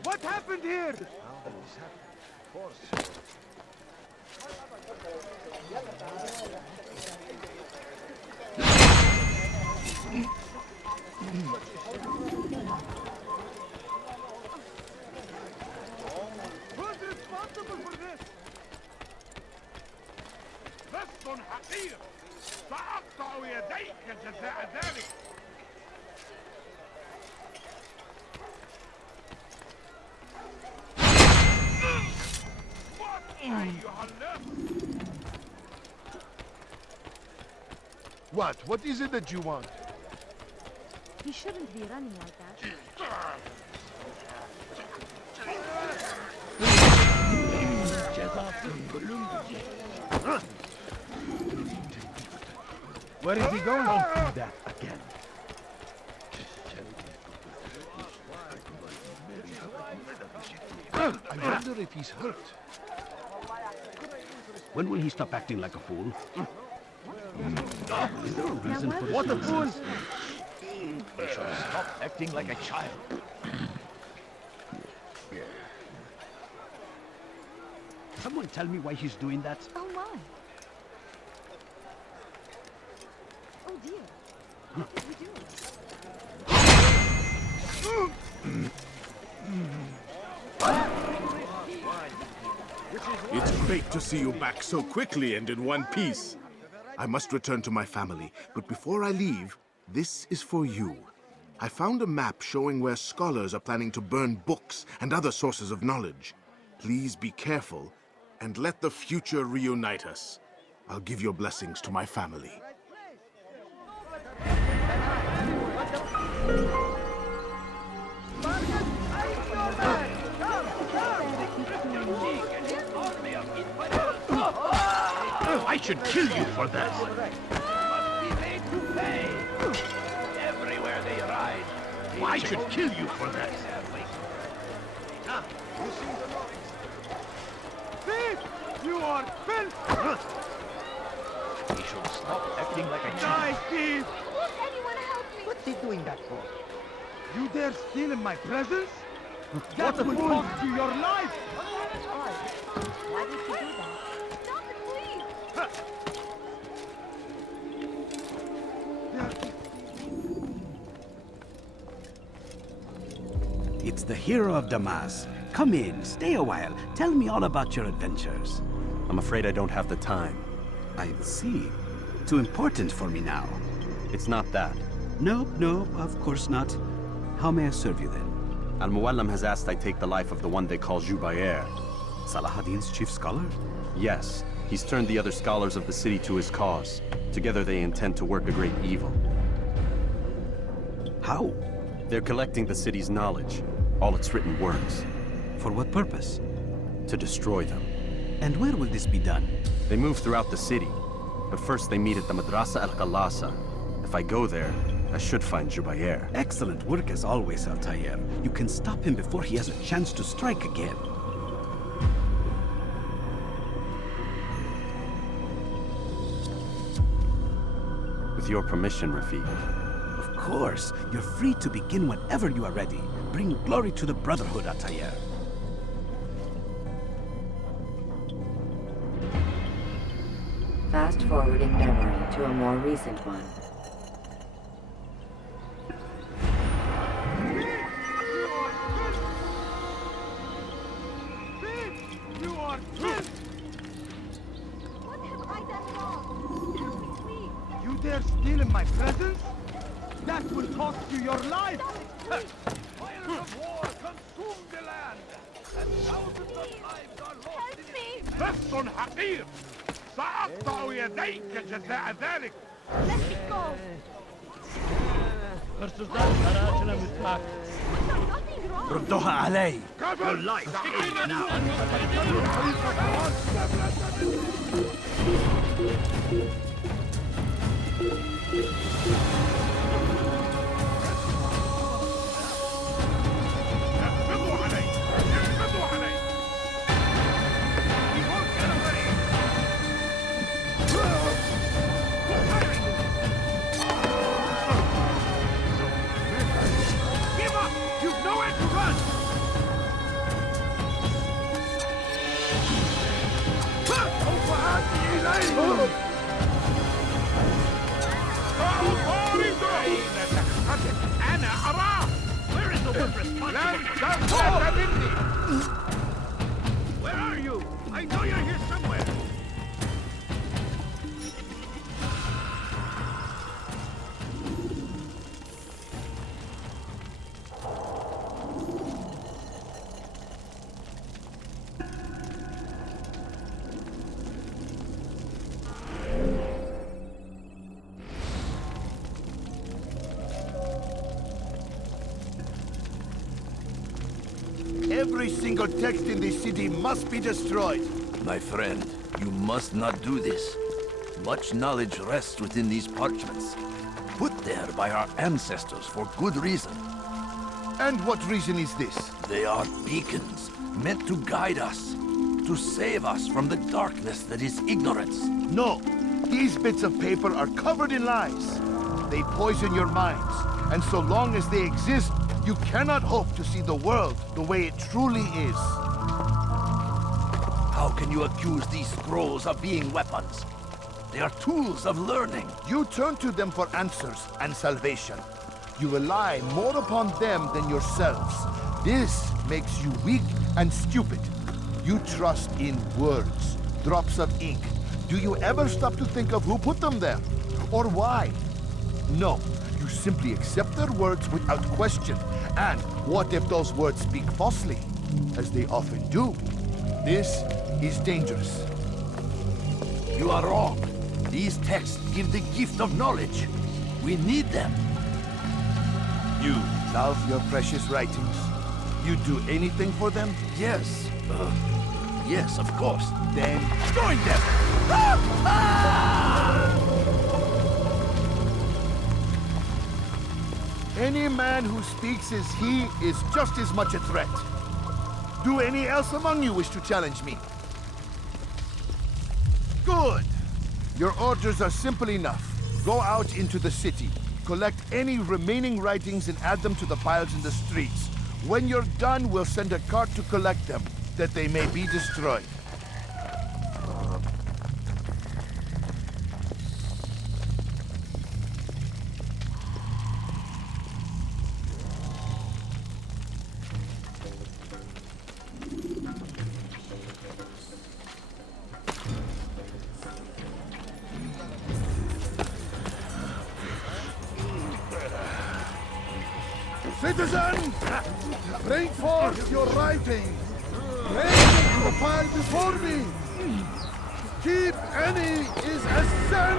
What happened here? How did this happen? Of course. Who's responsible for this? بث حقير سأقطع يديك جزاء ذلك. What? What is it that you want? He shouldn't be running like that. Where is he going? Don't do that again. I wonder if he's hurt. When will he stop acting like a fool? Is there a reason for this? What a fool! He should stop acting like a child. Someone tell me why he's doing that? Oh my. Oh dear. What did we do? It's great to see you back so quickly and in one piece. I must return to my family, but before I leave, this is for you. I found a map showing where scholars are planning to burn books and other sources of knowledge. Please be careful, and let the future reunite us. I'll give your blessings to my family. I should kill you for that. Must be made to pay. Everywhere they ride. I should kill you for that. Thief! You are filth! He should stop acting like a child. Won't anyone help me? What's he doing that for? You dare steal in my presence? That will cost you your life! Why did you do that? Stop it, please! It's the hero of Damas. Come in, stay a while. Tell me all about your adventures. I'm afraid I don't have the time. I see. Too important for me now. It's not that. No, of course not. How may I serve you then? Al-Muallim has asked I take the life of the one they call Jubair. Salahadin's chief scholar? Yes. He's turned the other scholars of the city to his cause. Together they intend to work a great evil. How? They're collecting the city's knowledge, all its written works. For what purpose? To destroy them. And where will this be done? They move throughout the city, but first they meet at the Madrasa al-Khalasa. If I go there, I should find Jubair. Excellent work as always, Altair. You can stop him before he has a chance to strike again. With your permission, Rafiq. Of course. You're free to begin whenever you are ready. Bring glory to the Brotherhood, Altair. Fast-forwarding memory to a more recent one. You are filth! What have I done wrong? Help me, please. You dare steal in my presence? That will cost you your life! Fires of war consume the land, and thousands of lives are lost in it. بس حقير سأقطع يديك جزاء ذلك. Let me go. Hırsızlar aracına müstahak. I've done nothing wrong. ردوها علي. Your life now. اقبضوا علي. اقبضوا علي. He won't get away. Give up! You've nowhere to run! أنا أراه! Where is the one responsible? Where are you? I know you're here somewhere! Every single text in this city must be destroyed. My friend, you must not do this. Much knowledge rests within these parchments, put there by our ancestors for good reason. And what reason is this? They are beacons, meant to guide us, to save us from the darkness that is ignorance. No, these bits of paper are covered in lies. They poison your minds, and so long as they exist, you cannot hope to see the world the way it truly is. How can you accuse these scrolls of being weapons? They are tools of learning. You turn to them for answers and salvation. You rely more upon them than yourselves. This makes you weak and stupid. You trust in words, drops of ink. Do you ever stop to think of who put them there? Or why? No, you simply accept their words without question. And what if those words speak falsely? As they often do. This is dangerous. You are wrong. These texts give the gift of knowledge. We need them. You love your precious writings? You do anything for them? Yes. Yes, of course. Then join them! Any man who speaks as he is just as much a threat. Do any else among you wish to challenge me? Good! Your orders are simple enough. Go out into the city, collect any remaining writings and add them to the piles in the streets. When you're done, we'll send a cart to collect them, that they may be destroyed. Citizen, bring forth your writing. Place it in the pile before me. Keep any is a sin.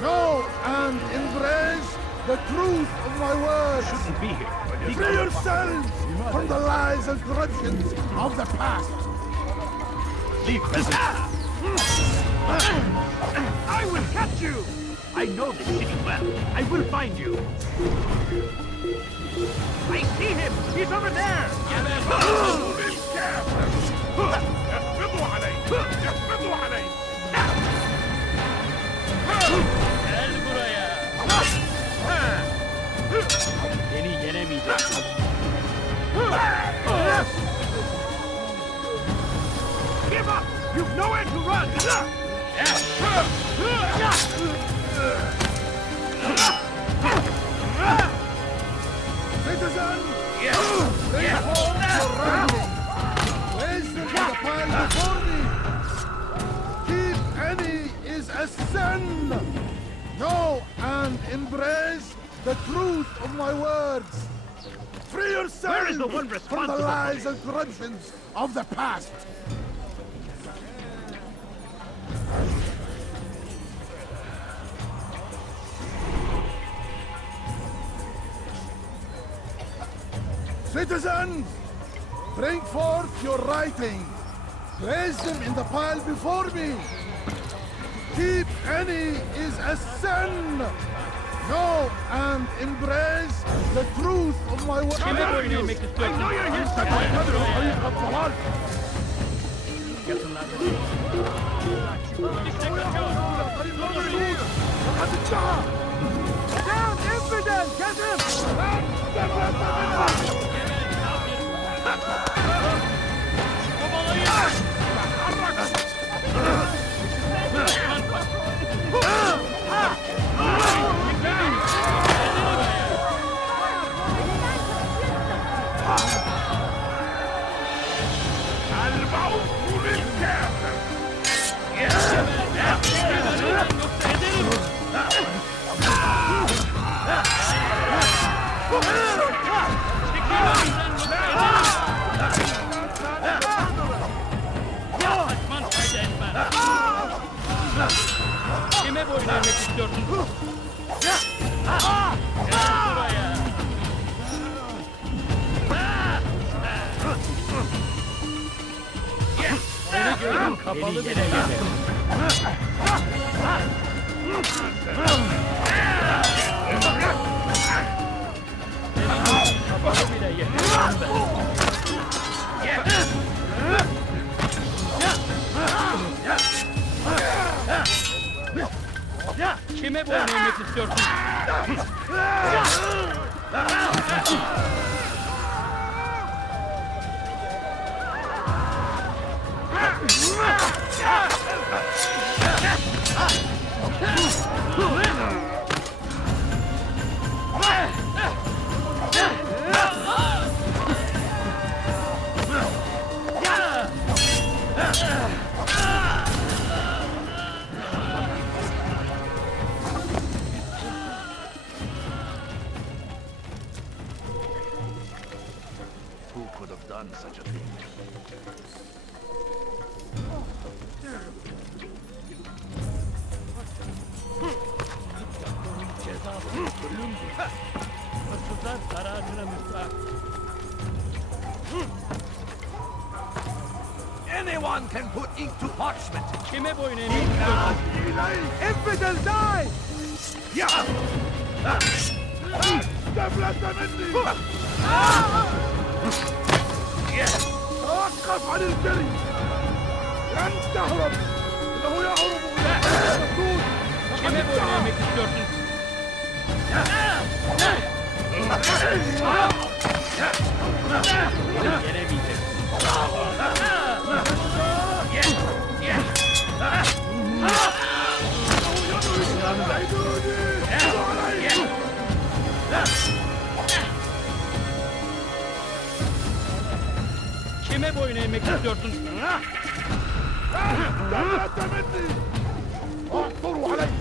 Go and embrace the truth of my words. Shouldn't be here. Free yourselves from the lies and corruptions of the past. Leave, peasant. I will catch you! I know this city well. I will find you. I see him! He's over there! Seni yenemeyecek. Give up! You've nowhere to run! Citizen! Bring forth your writing. Place them in the pile before me. Keep any is a sin. Know and embrace the truth of my words. Free yourself Where is the one from the responsible lies for and corruptions of the past. Citizens, bring forth your writing. Place them in the pile before me. Keep any is a sin. Know and embrace the truth of my words. I know you're here somewhere. Get some laughter. Down, infidel! Get Kime boyun eğmek istiyorsun? Gözün kapalı bile yeter. Kapalı bile yeter. Kime boyun eğmek istiyorsun? Who could have done such a thing? Hırsızlar zararına müstahak. Anyone can put ink to parchment. Kime boyun eğmek istiyorsun? Infidel, die! Yeah! توقف عن الجري! لن تهرب! إنه يهرب إلى المسدود! Kime boyun eğmek istiyorsun? Kime boyun eğmek istiyorsun? اعثروا عليه!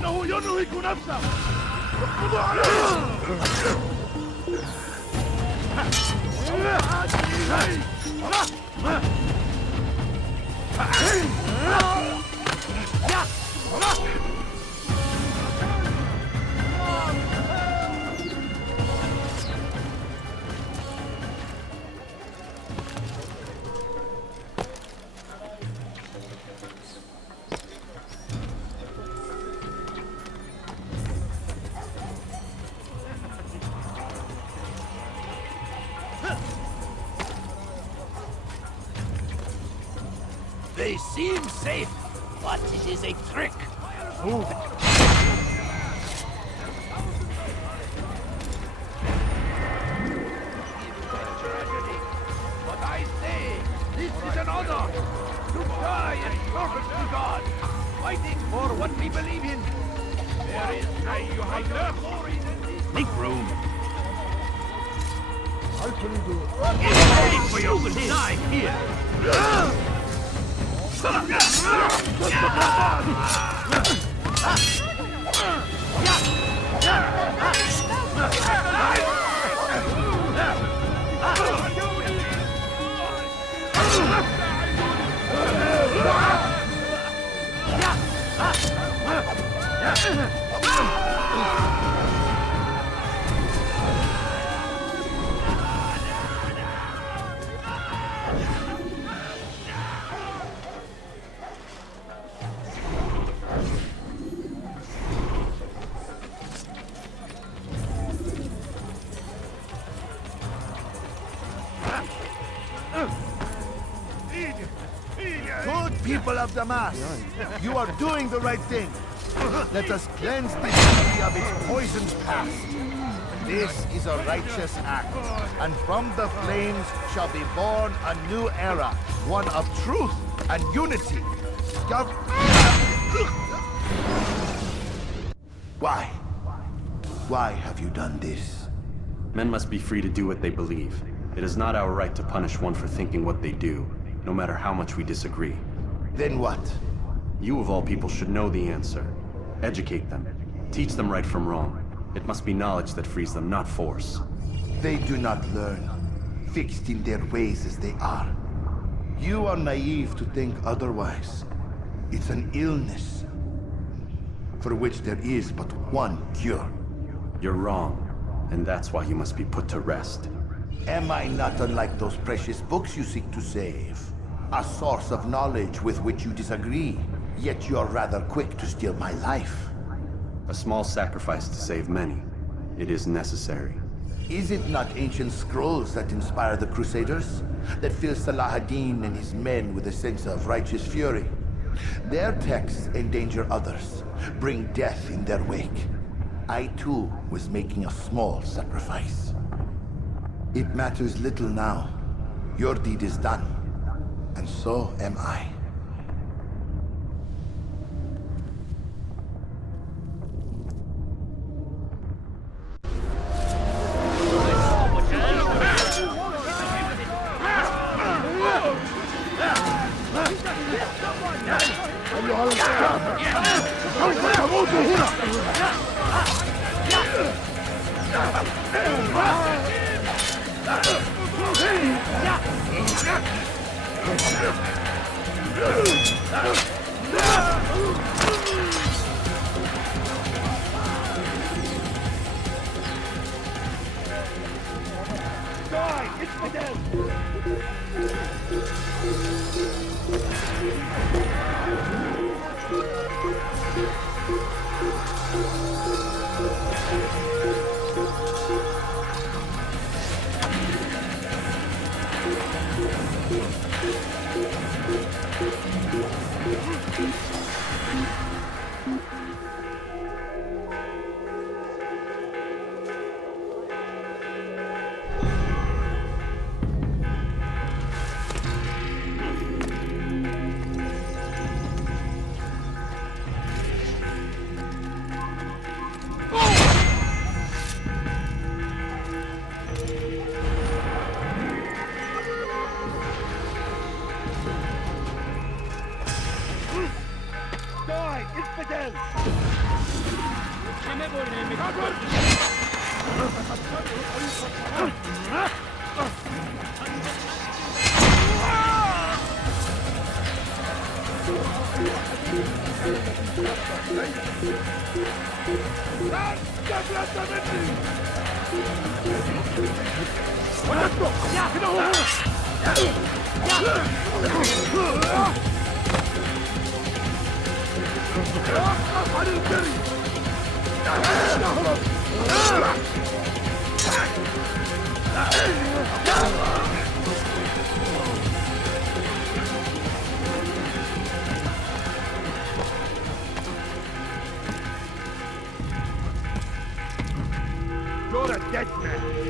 إنه ينهك نفسه! اقبضوا عليه! They seem safe, but it is a trick. Move. But I say, this is an honor to die in service to God, fighting for what we believe in. There is no glory than this. Make room. It's ready for your to die here. Good people of Damas, you are doing the right thing. Let us cleanse the city of its poisoned past. This is a righteous act, and from the flames shall be born a new era, one of truth and unity. Why? Why have you done this? Men must be free to do what they believe. It is not our right to punish one for thinking what they do, no matter how much we disagree. Then what? You of all people should know the answer. Educate them. Teach them right from wrong. It must be knowledge that frees them, not force. They do not learn, fixed in their ways as they are. You are naive to think otherwise. It's an illness, for which there is but one cure. You're wrong, and that's why you must be put to rest. Am I not unlike those precious books you seek to save? A source of knowledge with which you disagree, yet you're rather quick to steal my life. A small sacrifice to save many. It is necessary. Is it not ancient scrolls that inspire the Crusaders? That fill Salah ad-Din and his men with a sense of righteous fury? Their texts endanger others, bring death in their wake. I too was making a small sacrifice. It matters little now. Your deed is done, and so am I. You're a dead man.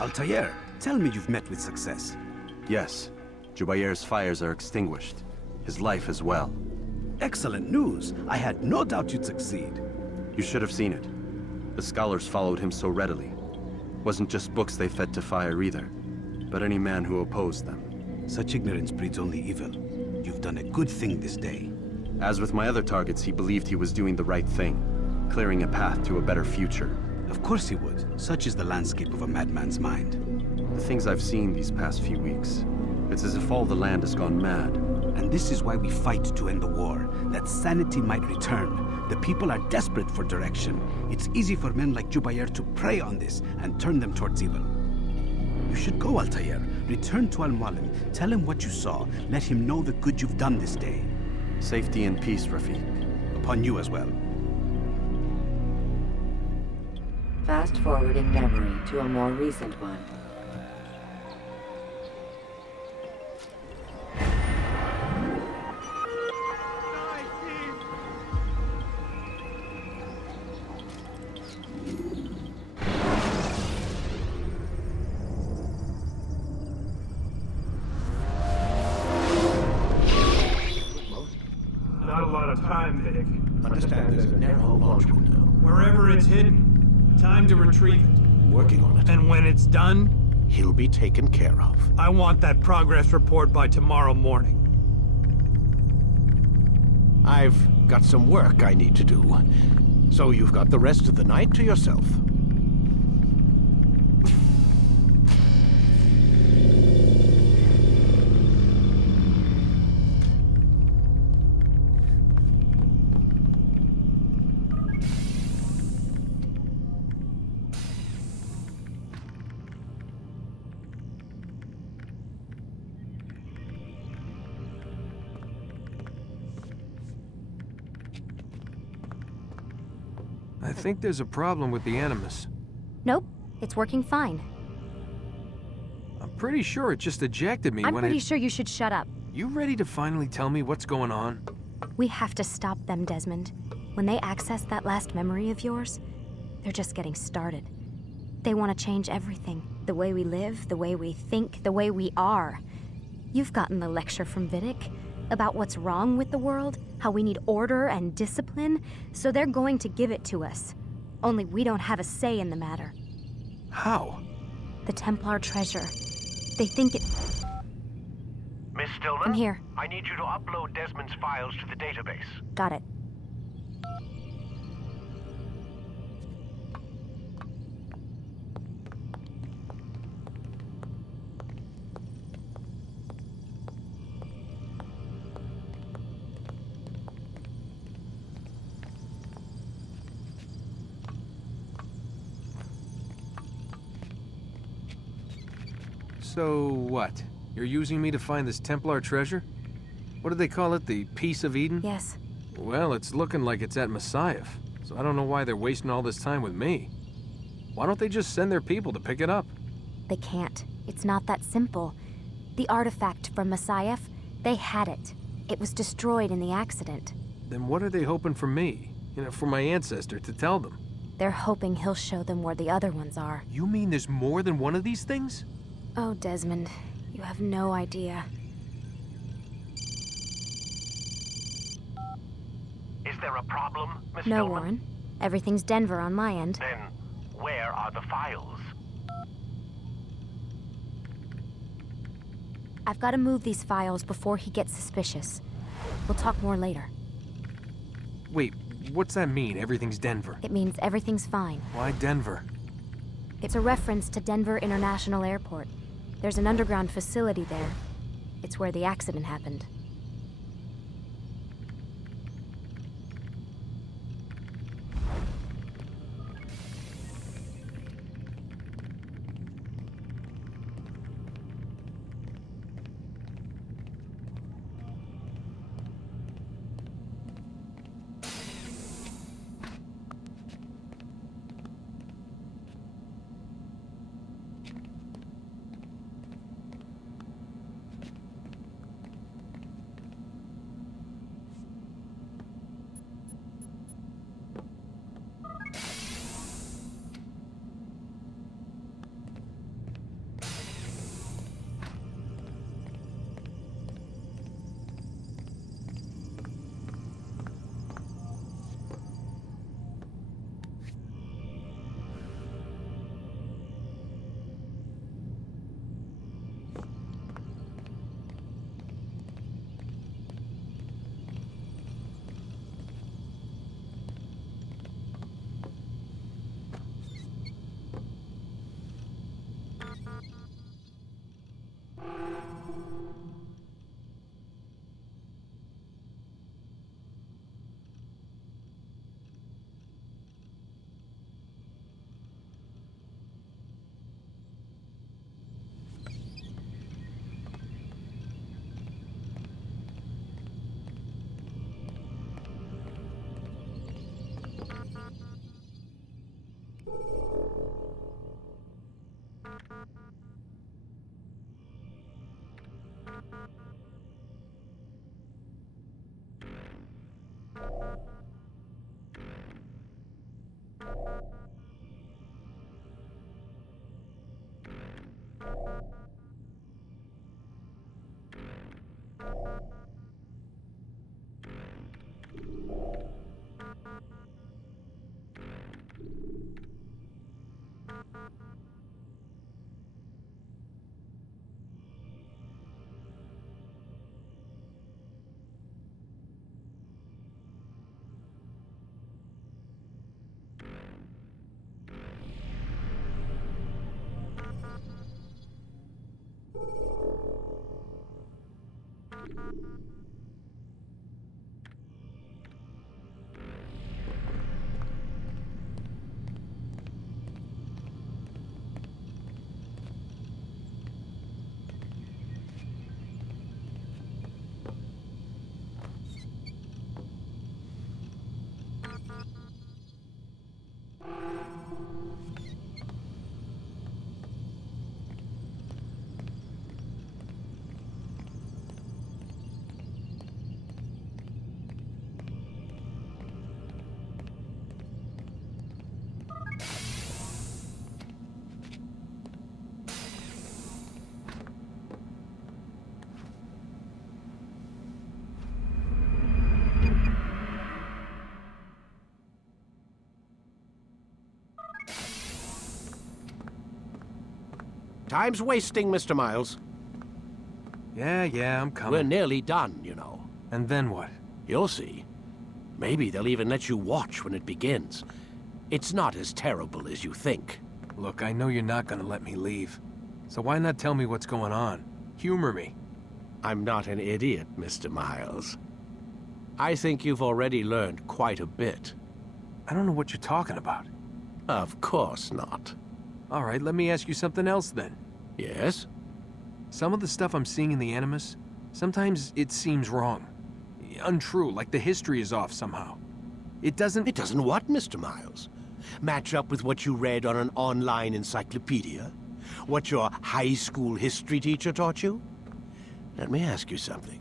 Altair, tell me you've met with success. Yes. Jubayr's fires are extinguished. His life as well. Excellent news. I had no doubt you'd succeed. You should have seen it. The scholars followed him so readily. Wasn't just books they fed to fire either, but any man who opposed them. Such ignorance breeds only evil. You've done a good thing this day. As with my other targets, he believed he was doing the right thing, clearing a path to a better future. Of course he would. Such is the landscape of a madman's mind. The things I've seen these past few weeks, it's as if all the land has gone mad. And this is why we fight to end the war, that sanity might return. The people are desperate for direction. It's easy for men like Jubayr to prey on this and turn them towards evil. You should go, Altair. Return to Al-Mualim. Tell him what you saw. Let him know the good you've done this day. Safety and peace, Rafiq. Upon you as well. Fast-forwarding memory to a more recent one. out of time, Vidic. Understand there's a narrow launch window. Wherever it's hidden, time to retrieve it. Working on it. And when it's done, He'll be taken care of. I want that progress report by tomorrow morning. I've got some work I need to do. So you've got the rest of the night to yourself. I think there's a problem with the Animus. Nope, it's working fine. I'm pretty sure it just ejected me I'm when pretty sure you should shut up. You ready to finally tell me what's going on? We have to stop them, Desmond. When they access that last memory of yours, they're just getting started. They want to change everything. The way we live, the way we think, the way we are. You've gotten the lecture from Vidic about what's wrong with the world, how we need order and discipline, so they're going to give it to us. Only we don't have a say in the matter. How? The Templar treasure. They think it... Miss Stillman? I'm here. I need you to upload Desmond's files to the database. Got it. So what? You're using me to find this Templar treasure? What do they call it, the Piece of Eden? Yes. Well, it's looking like it's at Messiah, so I don't know why they're wasting all this time with me. Why don't they just send their people to pick it up? They can't. It's not that simple. The artifact from Messiah, they had it. It was destroyed in the accident. Then what are they hoping for me? You know, for my ancestor to tell them? They're hoping he'll show them where the other ones are. You mean there's more than one of these things? Oh, Desmond, you have no idea. Is there a problem, Miss No, Stillman? Warren. Everything's Denver on my end. Then, where are the files? I've got to move these files before he gets suspicious. We'll talk more later. Wait, what's that mean, everything's Denver? It means everything's fine. Why Denver? It's a reference to Denver International Airport. There's an underground facility there. It's where the accident happened. Time's wasting, Mr. Miles. Yeah, I'm coming. We're nearly done, you know. And then what? You'll see. Maybe they'll even let you watch when it begins. It's not as terrible as you think. Look, I know you're not gonna let me leave. So why not tell me what's going on? Humor me. I'm not an idiot, Mr. Miles. I think you've already learned quite a bit. I don't know what you're talking about. Of course not. All right, let me ask you something else then. Yes? Some of the stuff I'm seeing in the Animus, sometimes it seems wrong. Untrue, like the history is off somehow. It doesn't... It doesn't what, Mr. Miles? Match up with what you read on an online encyclopedia? What your high school history teacher taught you? Let me ask you something.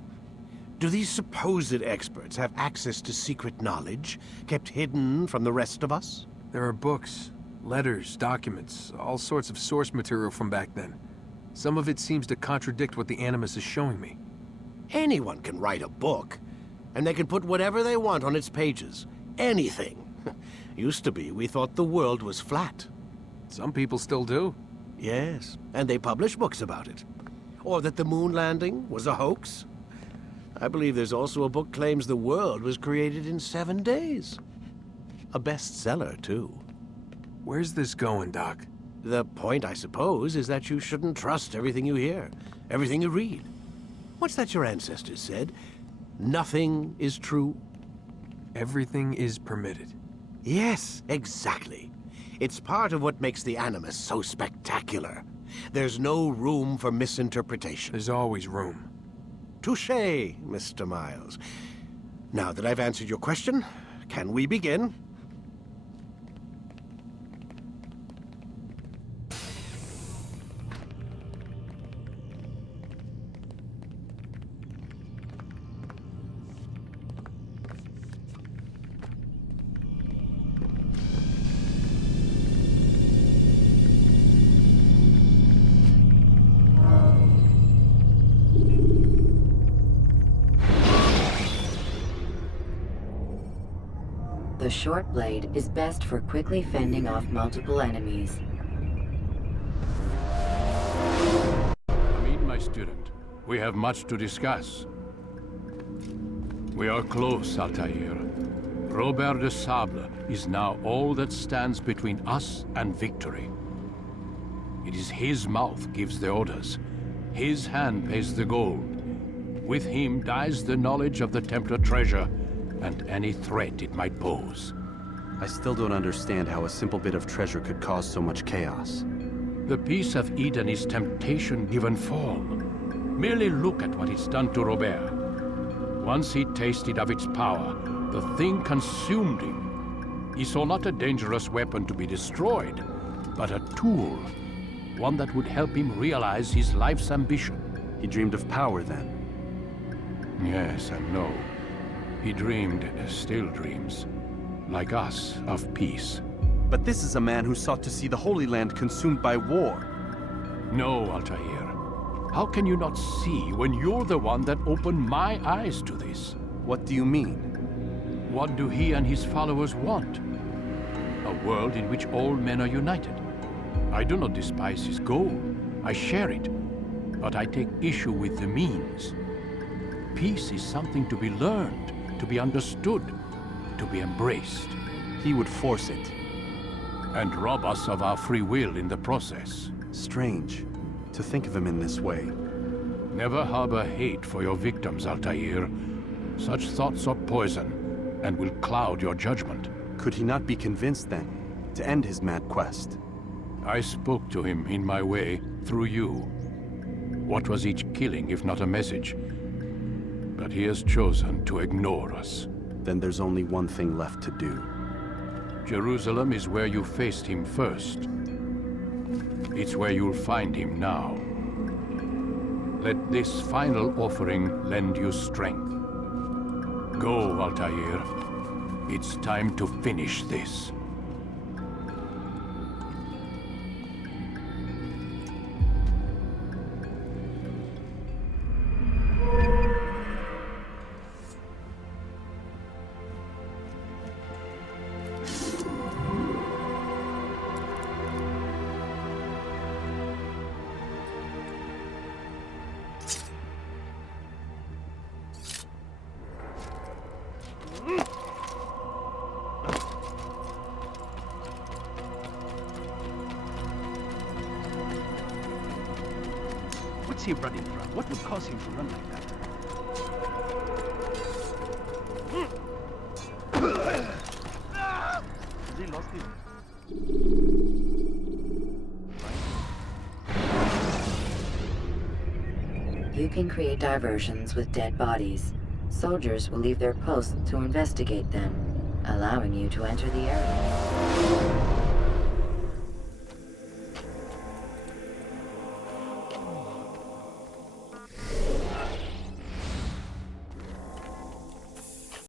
Do these supposed experts have access to secret knowledge kept hidden from the rest of us? There are books, letters, documents, all sorts of source material from back then. Some of it seems to contradict what the Animus is showing me. Anyone can write a book, and they can put whatever they want on its pages. Anything. Used to be, we thought the world was flat. Some people still do. Yes, and they publish books about it. Or that the moon landing was a hoax. I believe there's also a book claims the world was created in 7 days. A bestseller, too. Where's this going, Doc? The point, I suppose, is that you shouldn't trust everything you hear, everything you read. What's that your ancestors said? Nothing is true. Everything is permitted. Yes, exactly. It's part of what makes the Animus so spectacular. There's no room for misinterpretation. There's always room. Touché, Mr. Miles. Now that I've answered your question, can we begin? The short blade is best for quickly fending off multiple enemies. Come in, my student. We have much to discuss. We are close, Altair. Robert de Sable is now all that stands between us and victory. It is his mouth gives the orders. His hand pays the gold. With him dies the knowledge of the Templar treasure and any threat it might pose. I still don't understand how a simple bit of treasure could cause so much chaos. The peace of Eden is temptation given form. Merely look at what it's done to Robert. Once he tasted of its power, the thing consumed him. He saw not a dangerous weapon to be destroyed, but a tool. One that would help him realize his life's ambition. He dreamed of power then? Yes and no. He dreamed, still dreams, like us, of peace. But this is a man who sought to see the Holy Land consumed by war. No, Altair. How can you not see when you're the one that opened my eyes to this? What do you mean? What do he and his followers want? A world in which all men are united. I do not despise his goal. I share it. But I take issue with the means. Peace is something to be learned, to be understood, to be embraced. He would force it. And rob us of our free will in the process. Strange, to think of him in this way. Never harbor hate for your victims, Altair. Such thoughts are poison, and will cloud your judgment. Could he not be convinced, then, to end his mad quest? I spoke to him in my way, through you. What was each killing, if not a message? But he has chosen to ignore us. Then there's only one thing left to do. Jerusalem is where you faced him first. It's where you'll find him now. Let this final offering lend you strength. Go, Altair. It's time to finish this. cause him to run like that? Has he lost his... You can create diversions with dead bodies. Soldiers will leave their posts to investigate them, allowing you to enter the area.